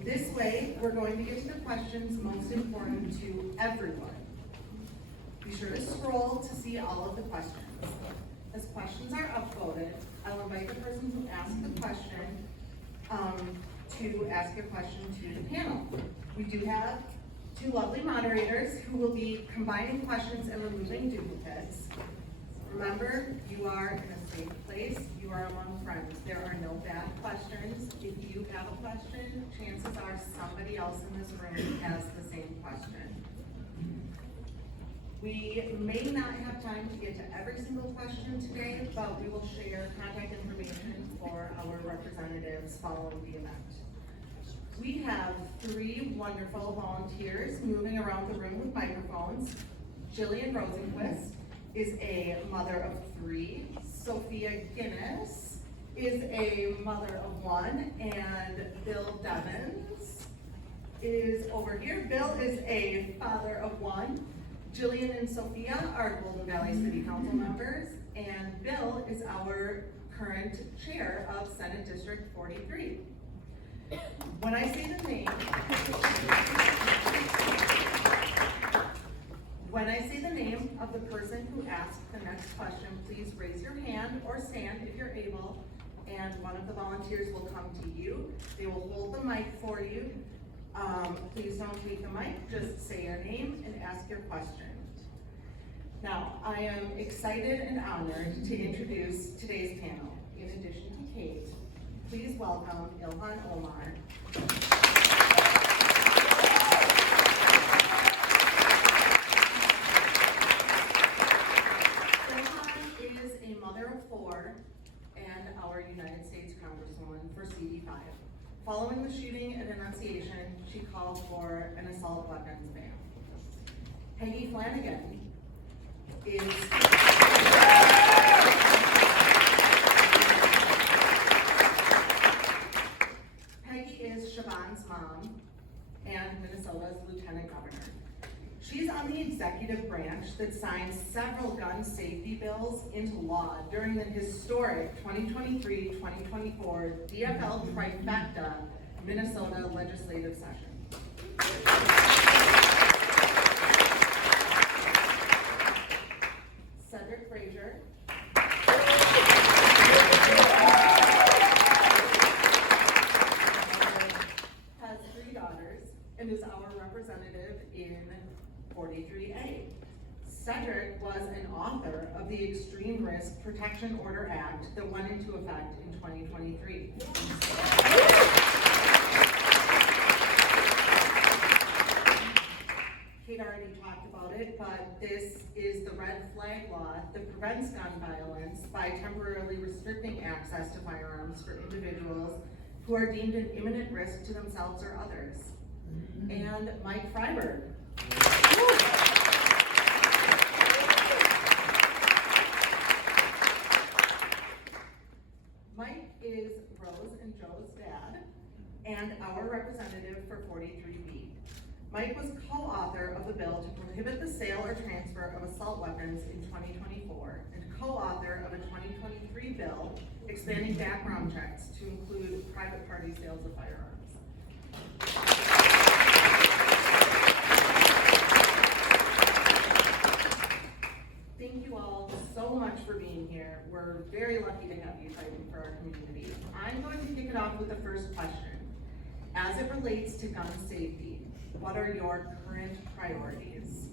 This way, we're going to get to the questions most important to everyone. Be sure to scroll to see all of the questions. As questions are upvoted, I will invite the person who asked the question to ask a question to the panel. We do have two lovely moderators who will be combining questions and removing duplicates. Remember, you are in a safe place. You are among friends. There are no bad questions. If you have a question, chances are somebody else in this room has the same question. We may not have time to get to every single question today, but we will share contact information for our representatives following the event. We have three wonderful volunteers moving around the room with microphones. Jillian Rosenquist is a mother of three. Sophia Guinness is a mother of one, and Bill Devins is over here. Bill is a father of one. Jillian and Sophia are Golden Valley City Council members, and Bill is our current chair of Senate District 43. When I say the name of the person who asked the next question, please raise your hand or stand if you're able, and one of the volunteers will come to you. They will hold the mic for you. Please don't take the mic, just say your name and ask your question. Now, I am excited and honored to introduce today's panel. In addition to Kate, please welcome Ilhan Omar. Ilhan is a mother of four and our United States Congresswoman for CD5. Following the shooting at Annunciation, she called for an assault weapons ban. Peggy Flanagan is Siobhan's mom and Minnesota's Lieutenant Governor. She's on the executive branch that signed several gun safety bills into law during the historic 2023-2024 DFL trifecta Minnesota legislative session. Cedrick Frazier has three daughters and is our representative in 43A. Cedrick was an author of the Extreme Risk Protection Order Act that went into effect in 2023. Kate already talked about it, but this is the red flag law that prevents gun violence by temporarily restricting access to firearms for individuals who are deemed an imminent risk to themselves or others. And Mike Freiberg. Mike is Rose and Joe's dad and our representative for 43B. Mike was co-author of the bill to prohibit the sale or transfer of assault weapons in 2024 and co-author of a 2023 bill expanding background checks to include private party sales of firearms. Thank you all so much for being here. We're very lucky to have you fighting for our community. I'm going to kick it off with the first question. As it relates to gun safety, what are your current priorities?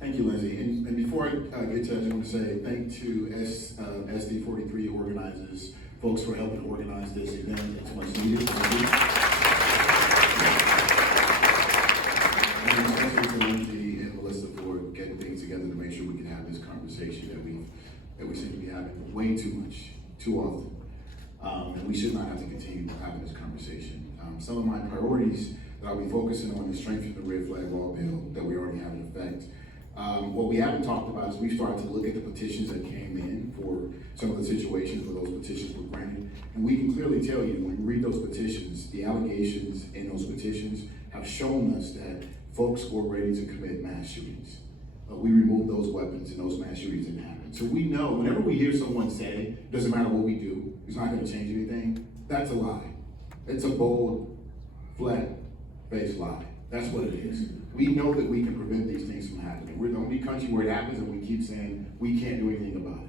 Thank you, Lindsay. And before I get to that, I just want to say thank to SD43 organizers folks for helping organize this event. It's much needed. Thank you. And especially to Lindsay and Melissa for getting things together to make sure we can have this conversation that we seem to be having way too much, too often. And we should not have to continue having this conversation. Some of my priorities that I'll be focusing on is strengthening the red flag law bill that we already have in effect. What we haven't talked about is we've started to look at the petitions that came in for some of the situations where those petitions were granted. And we can clearly tell you, when you read those petitions, the allegations in those petitions have shown us that folks were ready to commit mass shootings. We removed those weapons and those mass shootings didn't happen. So we know, whenever we hear someone say, doesn't matter what we do, it's not gonna change anything, that's a lie. It's a bold, flat-faced lie. That's what it is. We know that we can prevent these things from happening. We're the only country where it happens and we keep saying we can't do anything about it.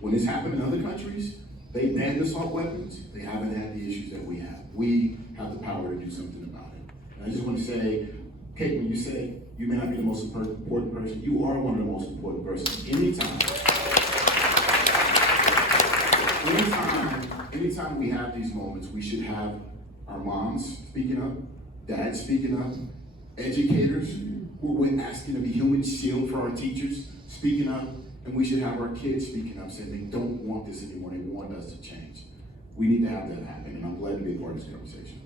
When this happened in other countries, they banned assault weapons. They haven't had the issues that we have. We have the power to do something about it. And I just want to say, Kate, when you say you may not be the most important person, you are one of the most important persons. Anytime we have these moments, we should have our moms speaking up, dads speaking up, educators who are asking to be human shield for our teachers speaking up, and we should have our kids speaking up saying they don't want this anymore, they want us to change. We need to have that happen, and I'm glad to be a part of this conversation.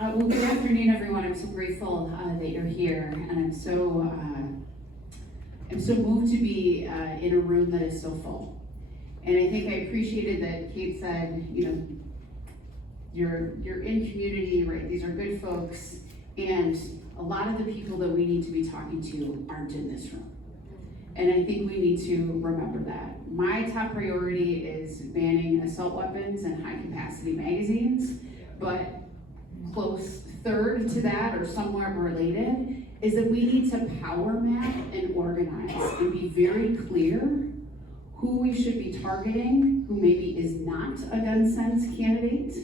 Well, good afternoon, everyone. I'm so grateful that you're here, and I'm so moved to be in a room that is so full. And I think I appreciated that Kate said, you know, you're in community, right? These are good folks, and a lot of the people that we need to be talking to aren't in this room. And I think we need to remember that. My top priority is banning assault weapons and high-capacity magazines, but close third to that, or somewhat related, is that we need to power map and organize and be very clear who we should be targeting, who maybe is not a gun sense candidate,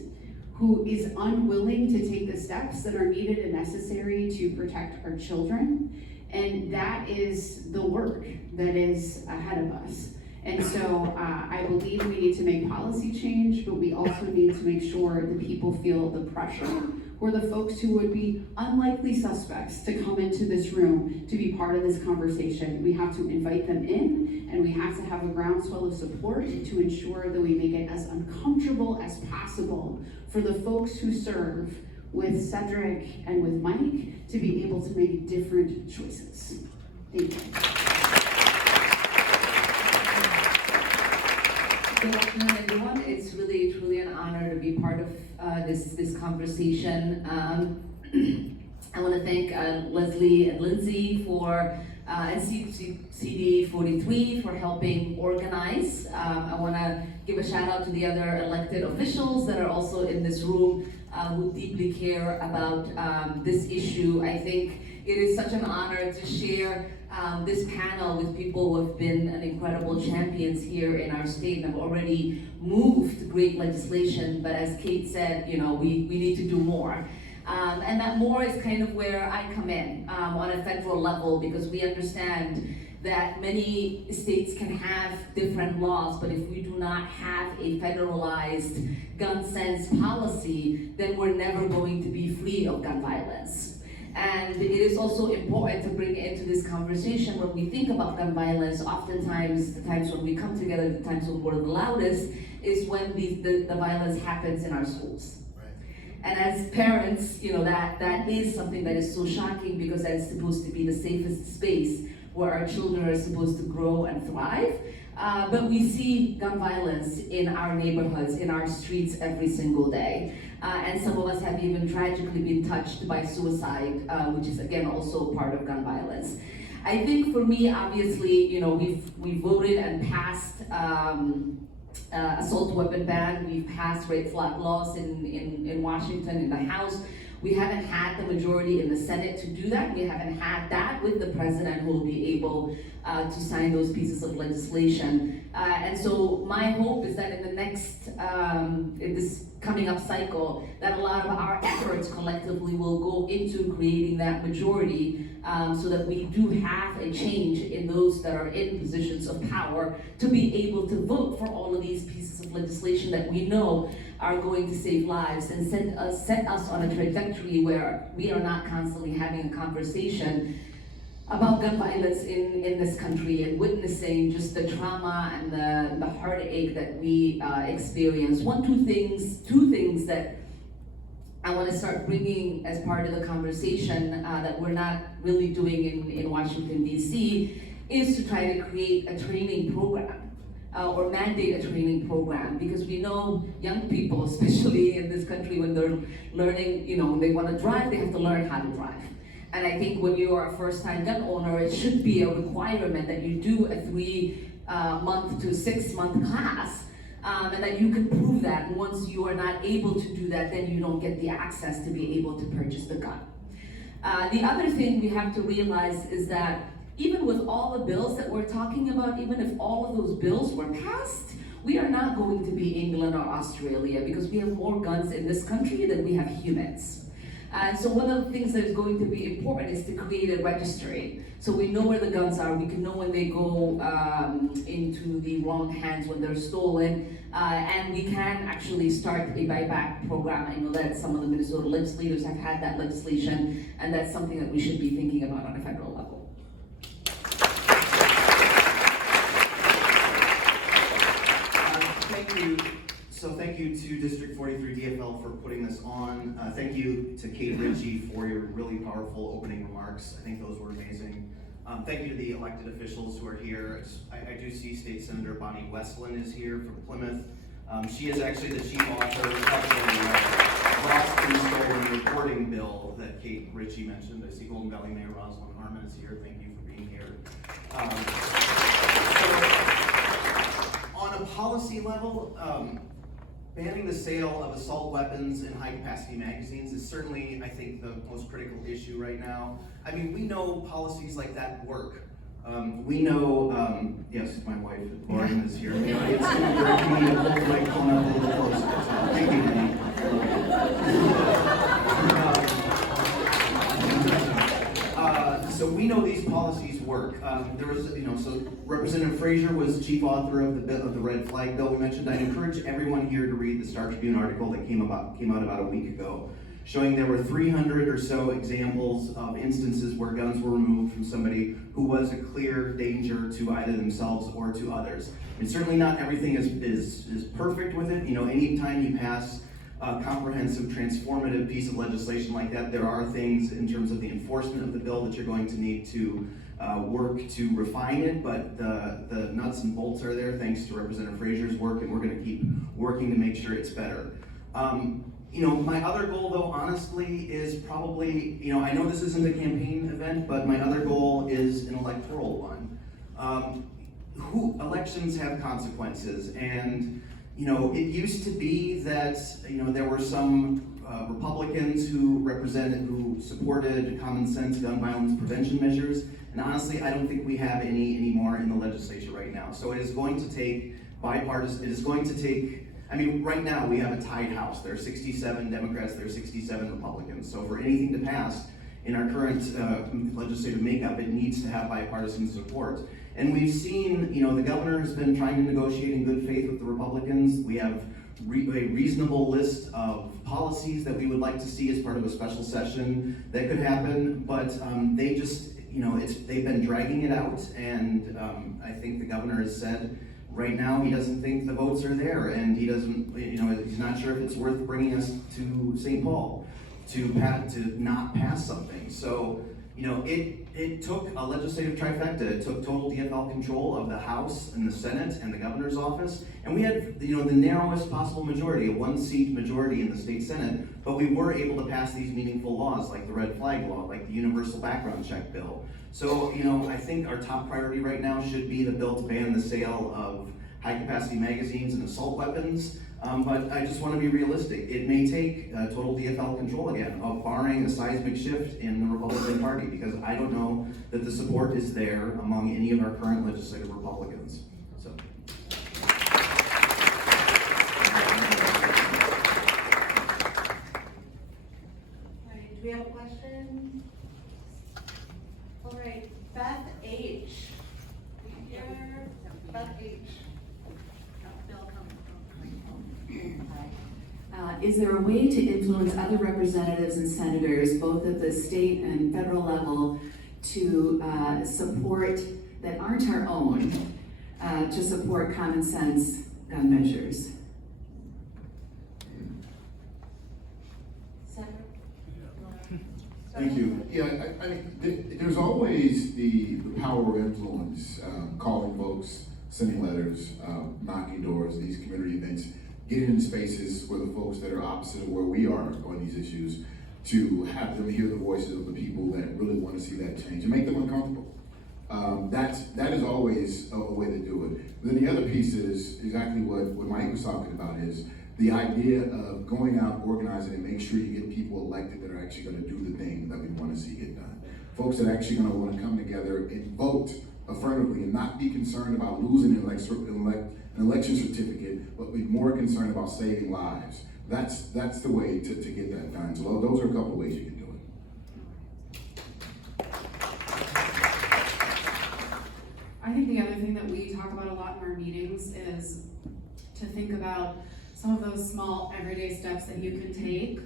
who is unwilling to take the steps that are needed and necessary to protect our children. And that is the work that is ahead of us. And so I believe we need to make policy change, but we also need to make sure that people feel the pressure, or the folks who would be unlikely suspects to come into this room to be part of this conversation. We have to invite them in, and we have to have a groundswell of support to ensure that we make it as uncomfortable as possible for the folks who serve with Cedrick and with Mike to be able to make different choices. Thank you. Good afternoon, everyone. It's really, truly an honor to be part of this conversation. I want to thank Leslie and Lindsay for and CD 43 for helping organize. I want to give a shout out to the other elected officials that are also in this room who deeply care about this issue. I think it is such an honor to share this panel with people who have been an incredible champions here in our state and have already moved great legislation, but as Kate said, you know, we need to do more. And that more is kind of where I come in on a federal level, because we understand that many states can have different laws, but if we do not have a federalized gun sense policy, then we're never going to be free of gun violence. And it is also important to bring into this conversation when we think about gun violence. Oftentimes, the times when we come together, the times when we're the loudest, is when the violence happens in our schools. Right. And as parents, you know, that is something that is so shocking, because that's supposed to be the safest space where our children are supposed to grow and thrive. But we see gun violence in our neighborhoods, in our streets every single day. And some of us have even tragically been touched by suicide, which is again also part of gun violence. I think for me, obviously, you know, we've voted and passed assault weapon ban. We've passed red flag laws in Washington, in the House. We haven't had the majority in the Senate to do that. We haven't had that with the president who will be able to sign those pieces of legislation. And so my hope is that in the next, in this coming up cycle, that a lot of our efforts collectively will go into creating that majority so that we do have a change in those that are in positions of power to be able to vote for all of these pieces of legislation that we know are going to save lives and set us on a trajectory where we are not constantly having a conversation about gun violence in this country and witnessing just the trauma and the heartache that we experience. Two things that I want to start bringing as part of the conversation that we're not really doing in Washington, D.C., is to try to create a training program or mandate a training program, because we know young people, especially in this country, when they're learning, when they want to drive, they have to learn how to drive. And I think when you are a first-time gun owner, it should be a requirement that you do a 3-month to 6-month class, and that you can prove that. And once you are not able to do that, then you don't get the access to be able to purchase the gun. The other thing we have to realize is that even with all the bills that we're talking about, even if all of those bills were passed, we are not going to be England or Australia, because we have more guns in this country than we have humans. And so one of the things that is going to be important is to create a registry. So we know where the guns are, we can know when they go into the wrong hands, when they're stolen, and we can actually start a buyback program. I know that some of the Minnesota legislators have had that legislation, and that's something that we should be thinking about on a federal level. Thank you. So thank you to District 43 DFL for putting this on. Thank you to Kate Ritchie for your really powerful opening remarks. I think those were amazing. Thank you to the elected officials who are here. I do see State Senator Bonnie Westland is here from Plymouth. She is actually the chief author of the lost and stolen reporting bill that Kate Ritchie mentioned. I see Golden Valley Mayor Rosalind Harmon is here. Thank you for being here. So, on a policy level, banning the sale of assault weapons and high-capacity magazines is certainly, I think, the most critical issue right now. I mean, we know policies like that work. We know, yes, my wife, Lauren, is here. The audience is directing me to hold the microphone up a little closer. So, thank you, Danny. So we know these policies work. There was, so Representative Frazier was chief author of the red flag bill we mentioned. I encourage everyone here to read the Star Tribune article that came out about a week ago, showing there were 300 or so examples of instances where guns were removed from somebody who was a clear danger to either themselves or to others. And certainly not everything is perfect with it. Anytime you pass a comprehensive, transformative piece of legislation like that, there are things in terms of the enforcement of the bill that you're going to need to work to refine it, but the nuts and bolts are there thanks to Representative Frazier's work, and we're going to keep working to make sure it's better. My other goal, though, honestly, is probably, I know this isn't a campaign event, but my other goal is an electoral one. Elections have consequences, and it used to be that, there were some Republicans who supported common sense gun violence prevention measures, and honestly, I don't think we have any anymore in the legislature right now. So it is going to take right now we have a tied House. There are 67 Democrats, there are 67 Republicans. So for anything to pass in our current legislative makeup, it needs to have bipartisan support. And we've seen, the governor has been trying to negotiate in good faith with the Republicans. We have a reasonable list of policies that we would like to see as part of a special session that could happen, but they just, they've been dragging it out, and I think the governor has said right now he doesn't think the votes are there, and he doesn't, he's not sure if it's worth bringing us to St. Paul to not pass something. So, it took a legislative trifecta. It took total DFL control of the House and the Senate and the governor's office, and we had, the narrowest possible majority, a 1-seat majority in the state Senate, but we were able to pass these meaningful laws like the red flag law, like the universal background check bill. So, I think our top priority right now should be the bill to ban the sale of high-capacity magazines and assault weapons. But I just want to be realistic. It may take total DFL control again, barring a seismic shift in the Republican Party, because I don't know that the support is there among any of our current legislative Republicans. So. Right, do we have a question? is there a way to influence other representatives and senators, both at the state and federal level, to support, that aren't our own, to support common sense gun measures? Thank you. Yeah, I mean, there's always the power of influence, calling folks, sending letters, knocking doors, these community events, getting into spaces where the folks that are opposite of where we are on these issues, to have them hear the voices of the people that really want to see that change and make them uncomfortable. That is always a way to do it. Then the other piece is exactly what Mike was talking about, is the idea of going out, organizing, and make sure you get people elected that are actually going to do the thing that we want to see get done. Folks that are actually going to want to come together and vote affirmatively and not be concerned about losing an election certificate, but be more concerned about saving lives. That's the way to get that done. So those are a couple of ways you can do it. I think the other thing that we talk about a lot in our meetings is to think about some of those small everyday steps that you can take.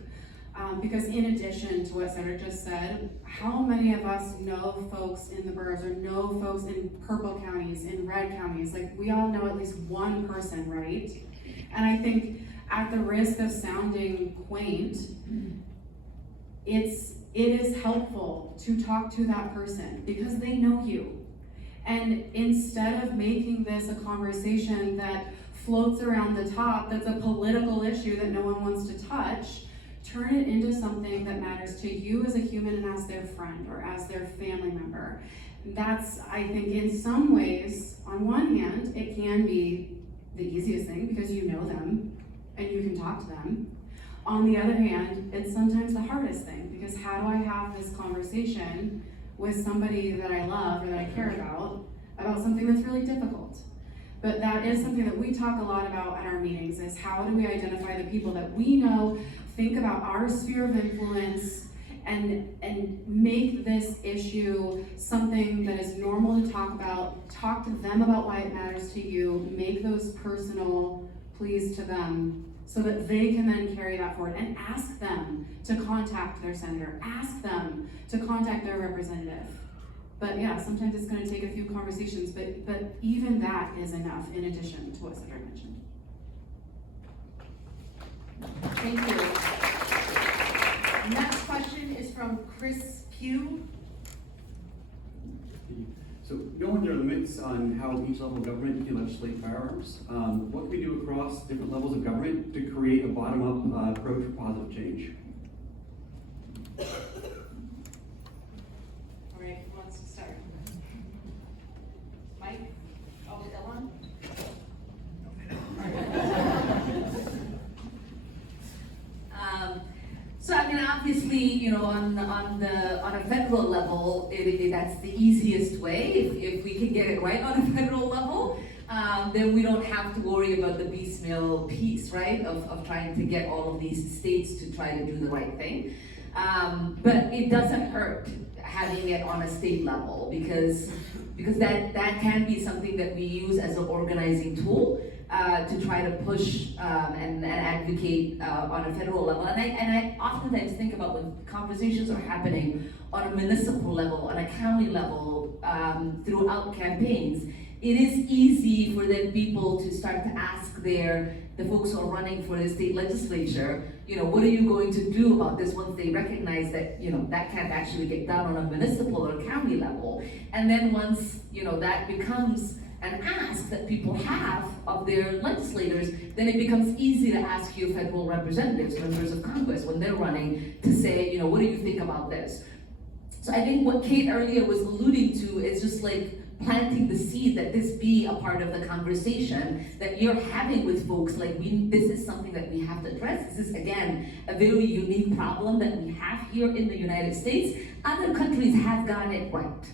Because in addition to what Cedrick just said, how many of us know folks in the burbs or know folks in purple counties, in red counties? Like, we all know at least one person, right? And I think at the risk of sounding quaint, it is helpful to talk to that person because they know you. And instead of making this a conversation that floats around the top, that's a political issue that no one wants to touch, turn it into something that matters to you as a human and as their friend or as their family member. That's, I think, in some ways, on one hand, it can be the easiest thing because you know them and you can talk to them. On the other hand, it's sometimes the hardest thing because how do I have this conversation with somebody that I love or that I care about something that's really difficult? But that is something that we talk a lot about at our meetings, is how do we identify the people that we know, think about our sphere of influence, and make this issue something that is normal to talk about, talk to them about why it matters to you, make those personal pleas to them so that they can then carry that forward, and ask them to contact their senator, ask them to contact their representative. But yeah, sometimes it's going to take a few conversations, but even that is enough in addition to what Cedrick mentioned. Thank you. Next question is from Chris Pugh. So, knowing there are limits on how each level of government can legislate firearms, what can we do across different levels of government to create a bottom-up approach for positive change? All right, who wants to start? Mike? Oh, Ilhan? So I mean, obviously, you know, on a federal level, that's the easiest way. If we can get it right on a federal level, then we don't have to worry about the piecemeal piece, right? Of trying to get all of these states to try to do the right thing. But it doesn't hurt having it on a state level because that can be something that we use as an organizing tool to try to push and advocate on a federal level. And I oftentimes think about when conversations are happening on a municipal level, on a county level, throughout campaigns, it is easy for the people to start to ask the folks who are running for the state legislature, you know, what are you going to do about this once they recognize that, you know, that can't actually get done on a municipal or county level. And then once, you know, that becomes an ask that people have of their legislators, then it becomes easy to ask your federal representatives, members of Congress, when they're running, to say, you know, what do you think about this? So I think what Kate earlier was alluding to is just like planting the seed that this be a part of the conversation that you're having with folks. Like, this is something that we have to address. This is, again, a very unique problem that we have here in the United States. Other countries have gotten it right.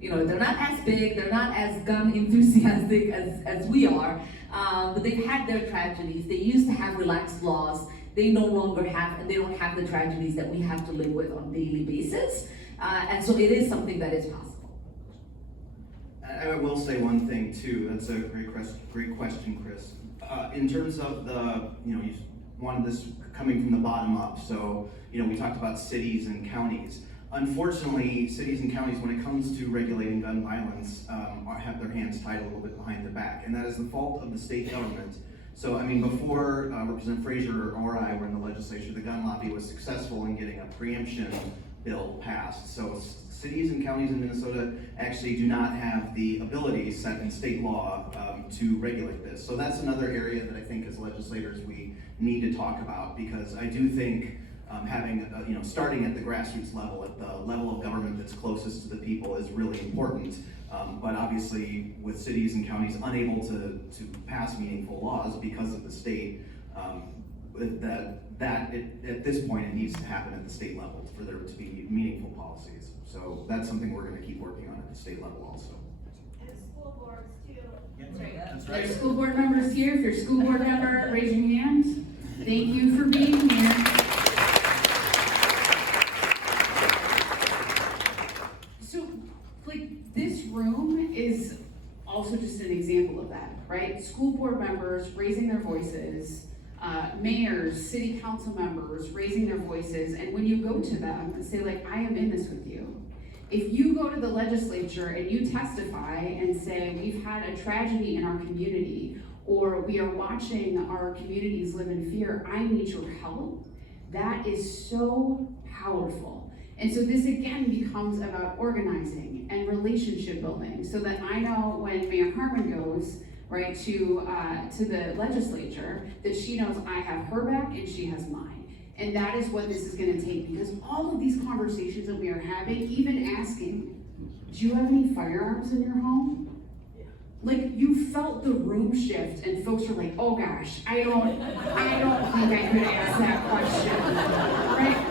You know, they're not as big, they're not as gun enthusiastic as we are, but they've had their tragedies. They used to have relaxed laws. They no longer have, and they don't have the tragedies that we have to live with on a daily basis. And so it is something that is possible. I will say one thing too. That's a great question, Chris. In terms of the, you know, wanted this coming from the bottom up. So, you know, we talked about cities and counties. Unfortunately, cities and counties, when it comes to regulating gun violence, have their hands tied a little bit behind their back, and that is the fault of the state government. So, I mean, before Representative Frazier or I were in the legislature, the gun lobby was successful in getting a preemption bill passed. So cities and counties in Minnesota actually do not have the ability set in state law to regulate this. So that's another area that I think as legislators we need to talk about, because I do think having, you know, starting at the grassroots level, at the level of government that's closest to the people is really important. But obviously with cities and counties unable to pass meaningful laws because of the state, at this point it needs to happen at the state level for there to be meaningful policies. So that's something we're gonna keep working on at the state level also. And school boards too. That's right. There's school board members here. If you're a school board member, raise your hand. Thank you for being here. So, like, this room is also just an example of that, right? School board members raising their voices, mayors, city council members raising their voices, and when you go to them and say, like, I am in this with you. If you go to the legislature and you testify and say, we've had a tragedy in our community, or we are watching our communities live in fear, I need your help, that is so powerful. And so this again becomes about organizing and relationship building, so that I know when Mayor Harmon goes, right, to the legislature, that she knows I have her back and she has mine. And that is what this is gonna take, because all of these conversations that we are having, even asking, do you have any firearms in your home? Like, you felt the room shift and folks were like, oh gosh, I don't think I could ask that question, right?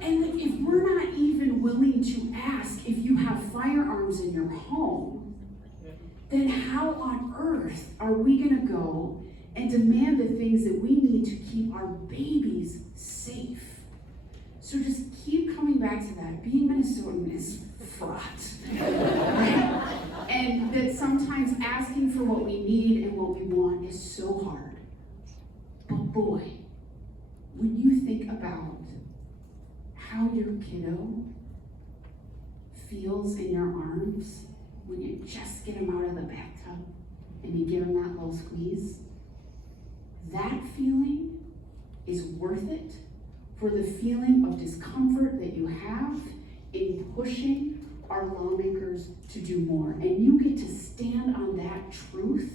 And like, if we're not even willing to ask if you have firearms in your home, then how on earth are we gonna go and demand the things that we need to keep our babies safe? So just keep coming back to that. Being Minnesotan is fraught, right? And that sometimes asking for what we need and what we want is so hard. But boy, when you think about how your kiddo feels in your arms when you just get him out of the bathtub and you give him that little squeeze, that feeling is worth it for the feeling of discomfort that you have in pushing our lawmakers to do more. And you get to stand on that truth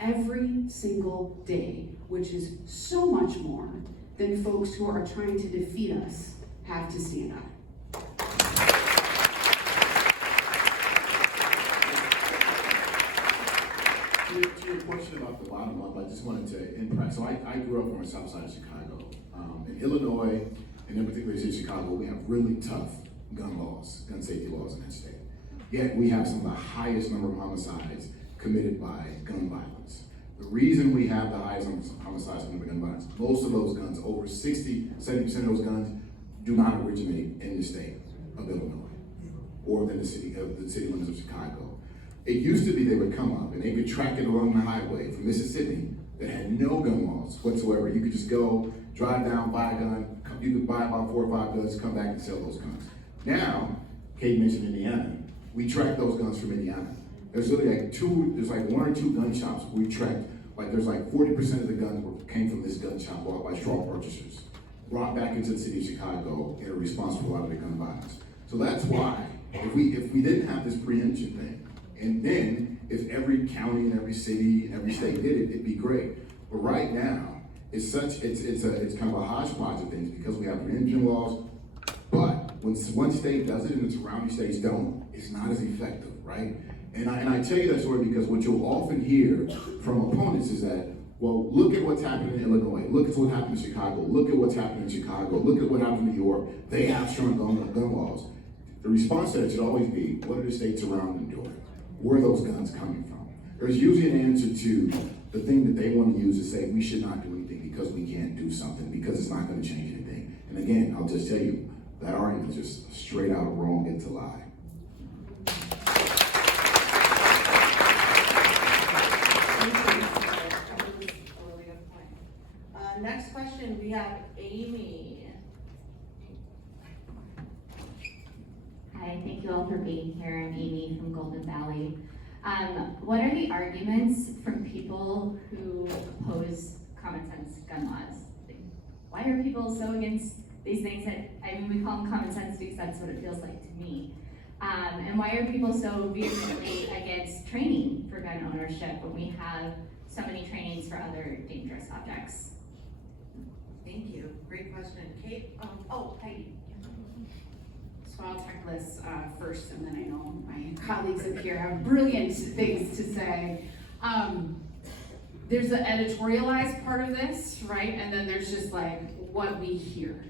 every single day, which is so much more than folks who are trying to defeat us have to stand on. To your question about the bottom up, I just wanted to impress. So I grew up on the south side of Chicago. In Illinois, and in particular in Chicago, we have really tough gun laws, gun safety laws in that state. Yet we have some of the highest number of homicides committed by gun violence. The reason we have the highest number of homicides committed by gun violence, most of those guns, over 60-70% of those guns, do not originate in the state of Illinois or within the city limits of Chicago. It used to be they would come up and they could track it along the highway from Mississippi that had no gun laws whatsoever. You could just go, drive down, buy a gun, you could buy about 4 or 5 guns, come back and sell those guns. Now, Kate mentioned Indiana. We track those guns from Indiana. There's really there's like 1 or 2 gun shops we tracked, like there's like 40% of the guns came from this gun shop bought by straw purchasers, brought back into the city of Chicago in response to a lot of the gun violence. So that's why, if we didn't have this preemption thing, and then if every county and every city and every state did it, it'd be great. But right now, it's kind of a hodgepodge of things because we have preemption laws. But when one state does it and the surrounding states don't, it's not as effective, right? And I tell you that story because what you'll often hear from opponents is that, well, look at what's happening in Illinois. Look at what happened in Chicago. Look at what's happening in Chicago. Look at what happened in New York. They have strong gun laws. The response to that should always be, what are the states around them doing? Where are those guns coming from? There's usually an answer to the thing that they want to use to say we should not do anything because we can't do something, because it's not going to change anything. And again, I'll just tell you, that argument is just straight out wrong. It's a lie. question, we have Amy. Hi, thank you all for being here. I'm Amy from Golden Valley. What are the arguments from people who oppose common sense gun laws? Like, why are people so against these things that, I mean, we call them common sense because that's what it feels like to me. And why are people so vehemently against training for gun ownership when we have so many trainings for other dangerous objects? Thank you, great question. Kate, Peggy. So I'll tackle this first, and then I know my colleagues up here have brilliant things to say. There's the editorialized part of this, right? And then there's just like what we hear,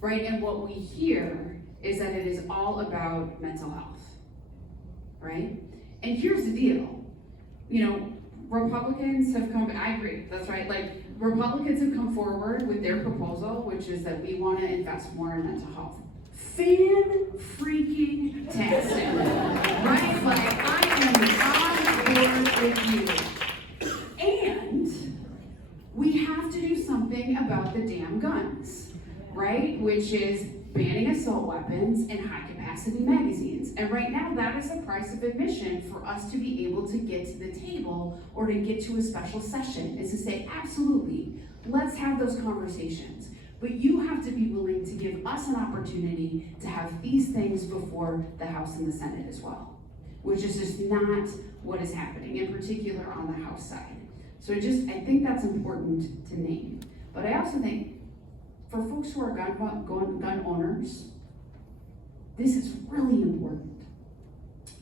right? And what we hear is that it is all about mental health, right? And here's the deal, you know, Republicans have come, I agree, that's right, like Republicans have come forward with their proposal, which is that we want to invest more in mental health. Fan-freaking-tastic, right? Like, I am on board with you. And we have to do something about the damn guns, right? Which is banning assault weapons and high-capacity magazines. And right now, that is a price of admission for us to be able to get to the table or to get to a special session, is to say, absolutely, let's have those conversations. But you have to be willing to give us an opportunity to have these things before the House and the Senate as well, which is just not what is happening, in particular on the House side. So I think that's important to name. But I also think for folks who are gun owners, this is really important.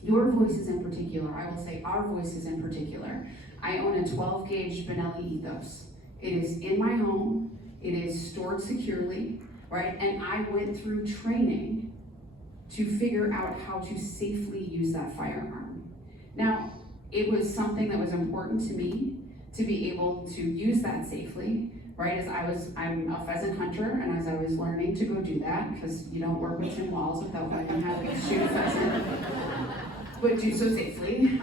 Your voices in particular, I will say our voices in particular. I own a 12-gauge Benelli Ethos. It is in my home. It is stored securely, right? And I went through training to figure out how to safely use that firearm. Now, it was something that was important to me to be able to use that safely, right? I'm a pheasant hunter, and as I was learning to go do that, because you don't work with tin walls without learning how to shoot a pheasant, but do so safely.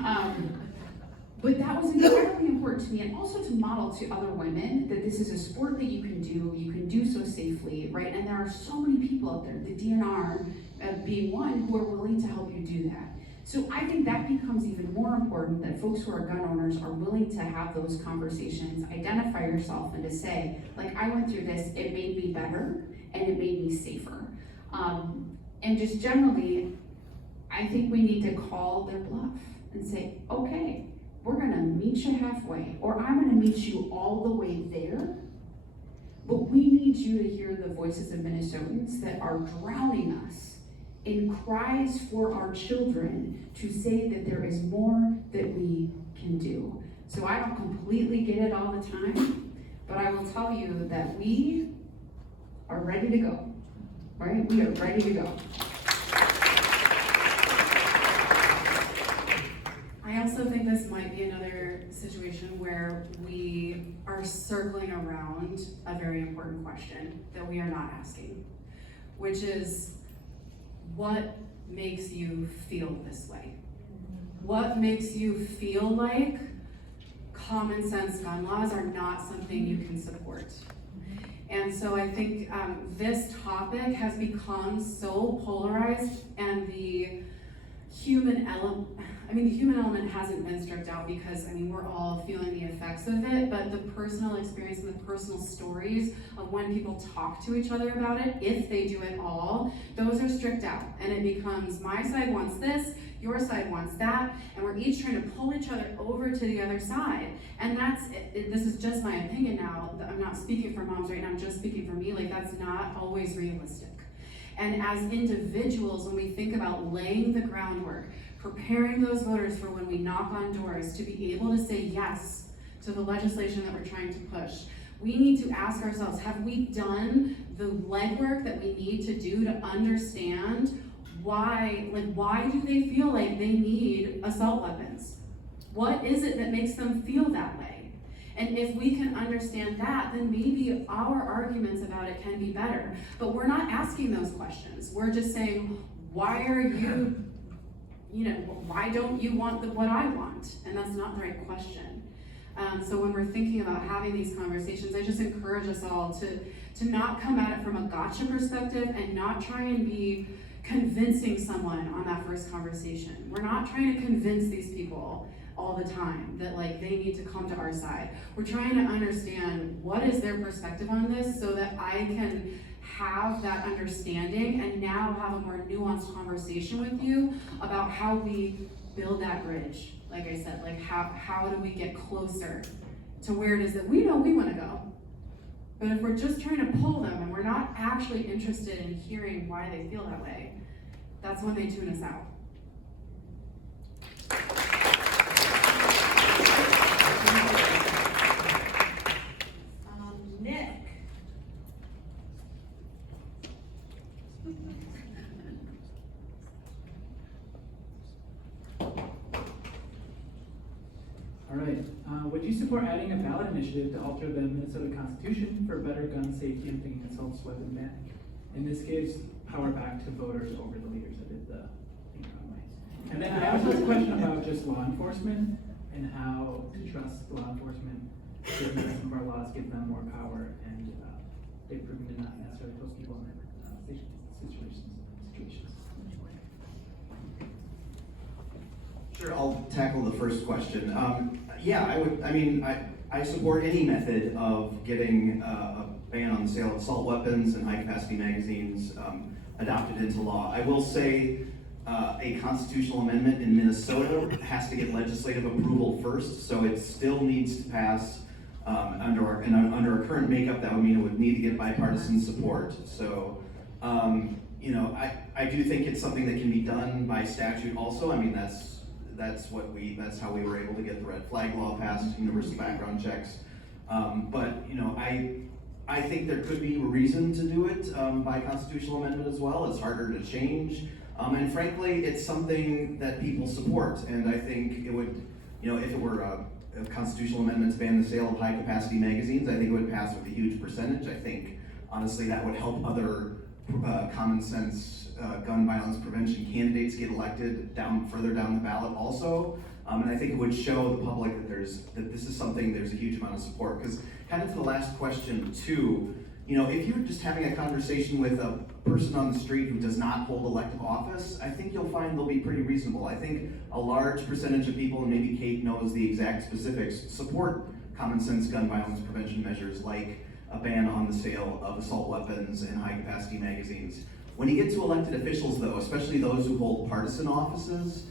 But that was incredibly important to me, and also to model to other women that this is a sport that you can do so safely, right? And there are so many people out there, the DNR being one, who are willing to help you do that. So I think that becomes even more important, that folks who are gun owners are willing to have those conversations, identify yourself, and to say, like, I went through this, it made me better, and it made me safer. And just generally, I think we need to call their bluff and say, okay, we're gonna meet you halfway, or I'm gonna meet you all the way there, but we need you to hear the voices of Minnesotans that are drowning us in cries for our children to say that there is more that we can do. So I don't completely get it all the time, but I will tell you that we are ready to go, right? We are ready to go. I also think this might be another situation where we are circling around a very important question that we are not asking, which is, what makes you feel this way? What makes you feel like common sense gun laws are not something you can support? And so I think this topic has become so polarized, and the human element hasn't been stripped out, because we're all feeling the effects of it, but the personal experience and the personal stories of when people talk to each other about it, if they do at all, those are stripped out, and it becomes my side wants this, your side wants that, and we're each trying to pull each other over to the other side. And this is just my opinion now. I'm not speaking for moms right now, I'm just speaking for me. Like, that's not always realistic. And as individuals, when we think about laying the groundwork, preparing those voters for when we knock on doors to be able to say yes to the legislation that we're trying to push, we need to ask ourselves, have we done the legwork that we need to do to understand why do they feel like they need assault weapons? What is it that makes them feel that way? And if we can understand that, then maybe our arguments about it can be better. But we're not asking those questions. We're just saying, why are why don't you want what I want? And that's not the right question. So when we're thinking about having these conversations, I just encourage us all to not come at it from a gotcha perspective and not try and be convincing someone on that first conversation. We're not trying to convince these people all the time that like they need to come to our side. We're trying to understand what is their perspective on this so that I can have that understanding and now have a more nuanced conversation with you about how we build that bridge. Like I said, like how do we get closer to where it is that we know we want to go. But if we're just trying to pull them and we're not actually interested in hearing why they feel that way, that's when they tune us out. Nick. All right, would you support adding a ballot initiative to alter the Minnesota Constitution for better gun safety and thinking assaults weapon ban? And this gives power back to voters over the leaders that did the thing wrong way. And then I also have a question about just law enforcement and how to trust law enforcement, given that some of our laws give them more power and they've proven to not necessarily post people in situations. Sure, I'll tackle the first question. I support any method of getting a ban on the sale of assault weapons and high-capacity magazines adopted into law. I will say a constitutional amendment in Minnesota has to get legislative approval first, so it still needs to pass under our current makeup. That would mean it would need to get bipartisan support. So, I do think it's something that can be done by statute also. I mean, that's how we were able to get the red flag law passed, universal background checks. I think there could be a reason to do it by constitutional amendment as well. It's harder to change. And frankly, it's something that people support. And I think it would, if it were a constitutional amendment to ban the sale of high capacity magazines, I think it would pass with a huge percentage. I think, honestly, that would help other common sense gun violence prevention candidates get elected further down the ballot also. And I think it would show the public that this is something there's a huge amount of support. Because kind of to the last question too, if you're just having a conversation with a person on the street who does not hold elective office, I think you'll find they'll be pretty reasonable. I think a large percentage of people, and maybe Kate knows the exact specifics, support common sense gun violence prevention measures like a ban on the sale of assault weapons and high capacity magazines. When you get to elected officials though, especially those who hold partisan offices,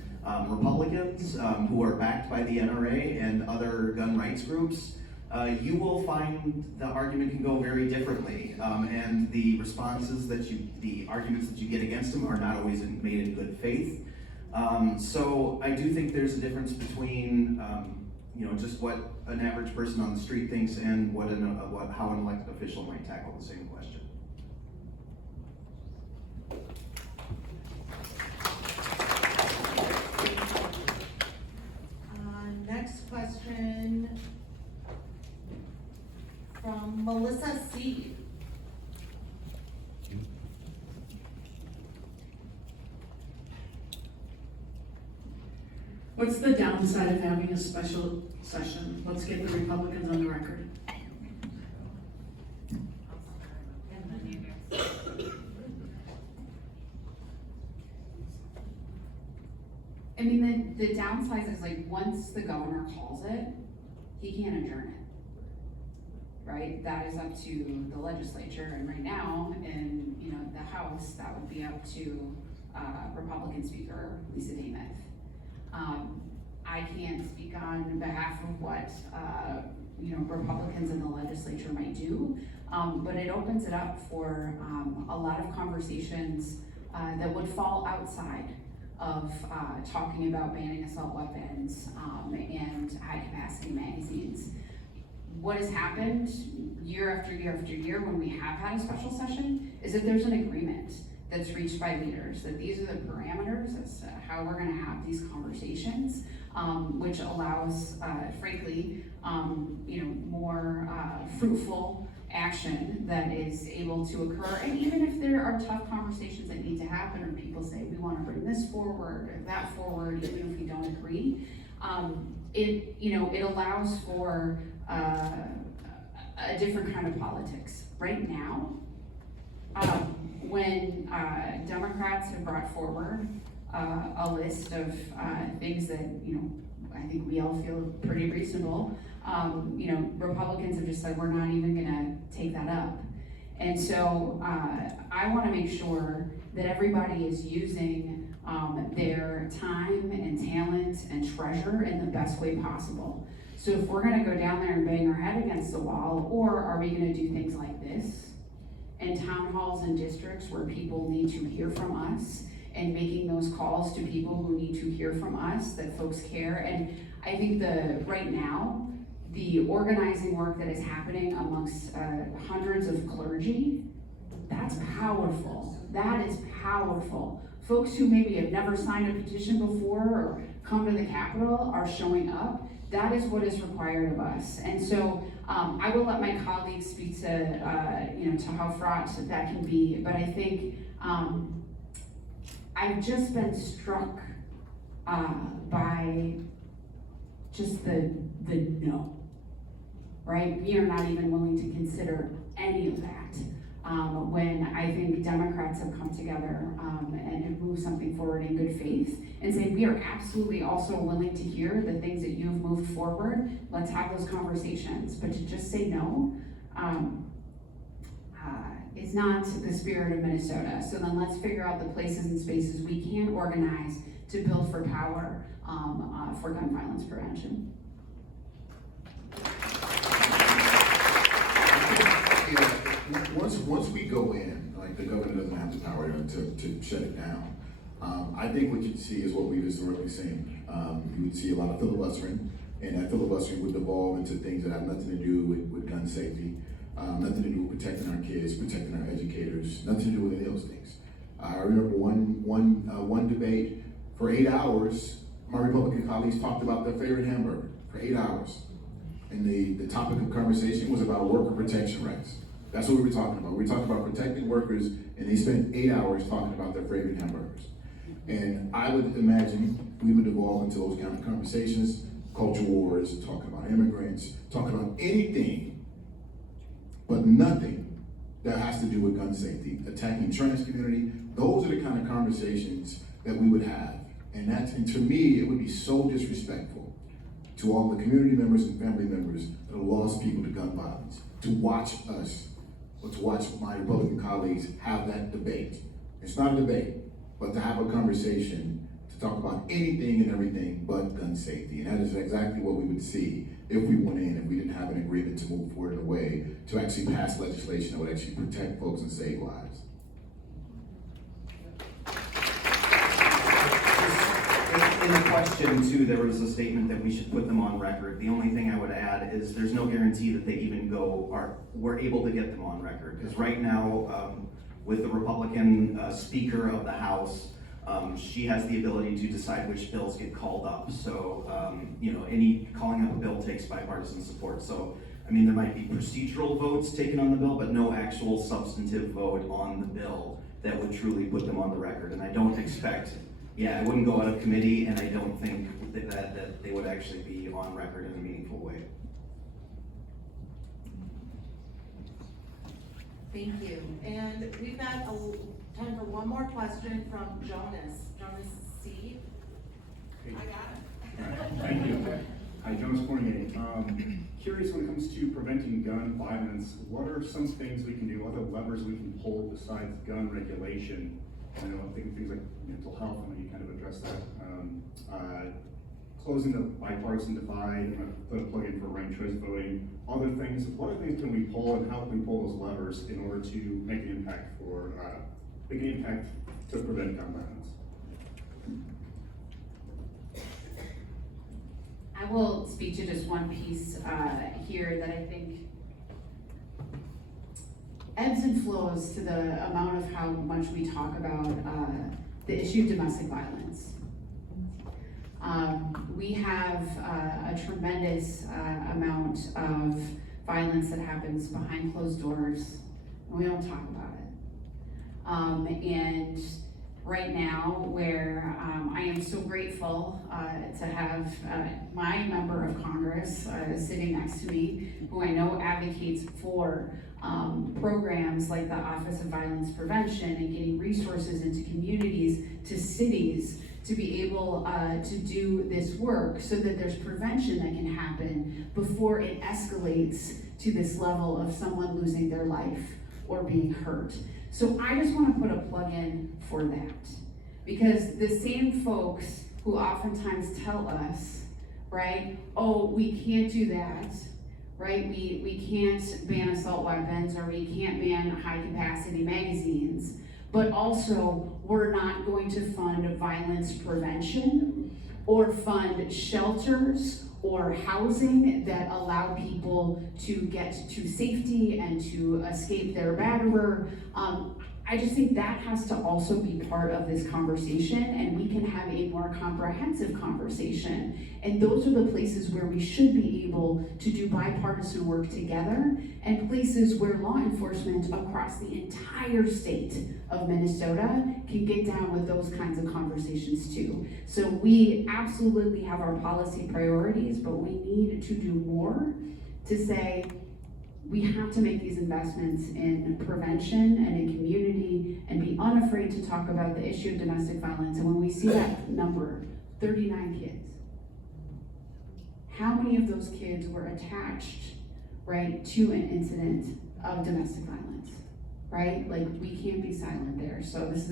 Republicans who are backed by the NRA and other gun rights groups, you will find the argument can go very differently, and the the arguments that you get against them are not always made in good faith. So I do think there's a difference between just what an average person on the street thinks and how an elected official might tackle the same question. Next question from Melissa C. What's the downside of having a special session? Let's get the Republicans on the record. I mean, the downside is like, once the governor calls it, he can't adjourn it, right? That is up to the legislature, and right now, in the House, that would be up to Republican Speaker Lisa Dameth. I can't speak on behalf of what Republicans in the legislature might do, but it opens it up for a lot of conversations that would fall outside of talking about banning assault weapons and high capacity magazines. What has happened year after year after year when we have had a special session is that there's an agreement that's reached by leaders, that these are the parameters as to how we're gonna have these conversations, which allows, frankly, more fruitful action that is able to occur. And even if there are tough conversations that need to happen, or people say we want to bring this forward or that forward, even if we don't agree, it allows for a different kind of politics. Right now, when Democrats have brought forward a list of things that, I think we all feel pretty reasonable, Republicans have just said, we're not even gonna take that up. And so I wanna make sure that everybody is using their time and talent and treasure in the best way possible. So if we're gonna go down there and bang our head against the wall, or are we gonna do things like this in town halls and districts where people need to hear from us, and making those calls to people who need to hear from us, that folks care. And I think right now, the organizing work that is happening amongst hundreds of clergy, that's powerful. That is powerful. Folks who maybe have never signed a petition before or come to the Capitol are showing up. That is what is required of us. And so I will let my colleagues speak to how fraught that can be. But I think I've just been struck by just the no, right? We are not even willing to consider any of that. When I think Democrats have come together and have moved something forward in good faith and say, we are absolutely also willing to hear the things that you've moved forward. Let's have those conversations. But to just say no is not the spirit of Minnesota. So then let's figure out the places and spaces we can organize to build for power for gun violence prevention. Once we go in, like the governor doesn't have the power to shut it down. I think what you'd see is what we've historically seen. You would see a lot of filibustering, and that filibustering would devolve into things that have nothing to do with gun safety, nothing to do with protecting our kids, protecting our educators, nothing to do with any of those things. I remember one debate for 8 hours. My Republican colleagues talked about their favorite hamburger for 8 hours. And the topic of conversation was about worker protection rights. That's what we were talking about. We were talking about protecting workers, and they spent 8 hours talking about their favorite hamburgers. And I would imagine we would evolve into those kind of conversations, culture wars, talking about immigrants, talking about anything, but nothing that has to do with gun safety, attacking trans community. Those are the kind of conversations that we would have. And to me, it would be so disrespectful to all the community members and family members that have lost people to gun violence, to watch us, or to watch my Republican colleagues have that debate. It's not a debate, but to have a conversation to talk about anything and everything but gun safety. And that is exactly what we would see if we went in and we didn't have an agreement to move forward in a way to actually pass legislation that would actually protect folks and save lives. In the question too, there was a statement that we should put them on record. The only thing I would add is there's no guarantee that they even we're able to get them on record. Because right now, with the Republican Speaker of the House, she has the ability to decide which bills get called up. So, any calling up a bill takes bipartisan support. So, there might be procedural votes taken on the bill, but no actual substantive vote on the bill that would truly put them on the record. And I don't expect, it wouldn't go out of committee, and I don't think that they would actually be on record in a meaningful way. Thank you. And we've got time for one more question from Jonas. Jonas C. I got it. Thank you. Hi, Jonas Fournier. Curious when it comes to preventing gun violence, what are some things we can do, other levers we can pull besides gun regulation? I know I'm thinking things like mental health, and you kind of addressed that. Closing the bipartisan divide, put a plug in for ranked choice voting, other things. What other things can we pull, and how can we pull those levers in order to make an impact to prevent gun violence? I will speak to just one piece here that I think ebbs and flows to the amount of how much we talk about the issue of domestic violence. We have a tremendous amount of violence that happens behind closed doors, and we don't talk about it. And right now where I am so grateful to have my member of Congress sitting next to me, who I know advocates for programs like the Office of Violence Prevention and getting resources into communities, to cities, to be able to do this work so that there's prevention that can happen before it escalates to this level of someone losing their life or being hurt. So I just want to put a plug in for that, because the same folks who oftentimes tell us, right, oh, we can't do that, right, we can't ban assault weapons, or we can't ban high capacity magazines, but also we're not going to fund violence prevention or fund shelters or housing that allow people to get to safety and to escape their batterer. I just think that has to also be part of this conversation, and we can have a more comprehensive conversation. And those are the places where we should be able to do bipartisan work together, and places where law enforcement across the entire state of Minnesota can get down with those kinds of conversations too. So we absolutely have our policy priorities, but we need to do more to say, we have to make these investments in prevention and in community and be unafraid to talk about the issue of domestic violence. And when we see that number, 39 kids, how many of those kids were attached, right, to an incident of domestic violence, right? Like, we can't be silent there. So this is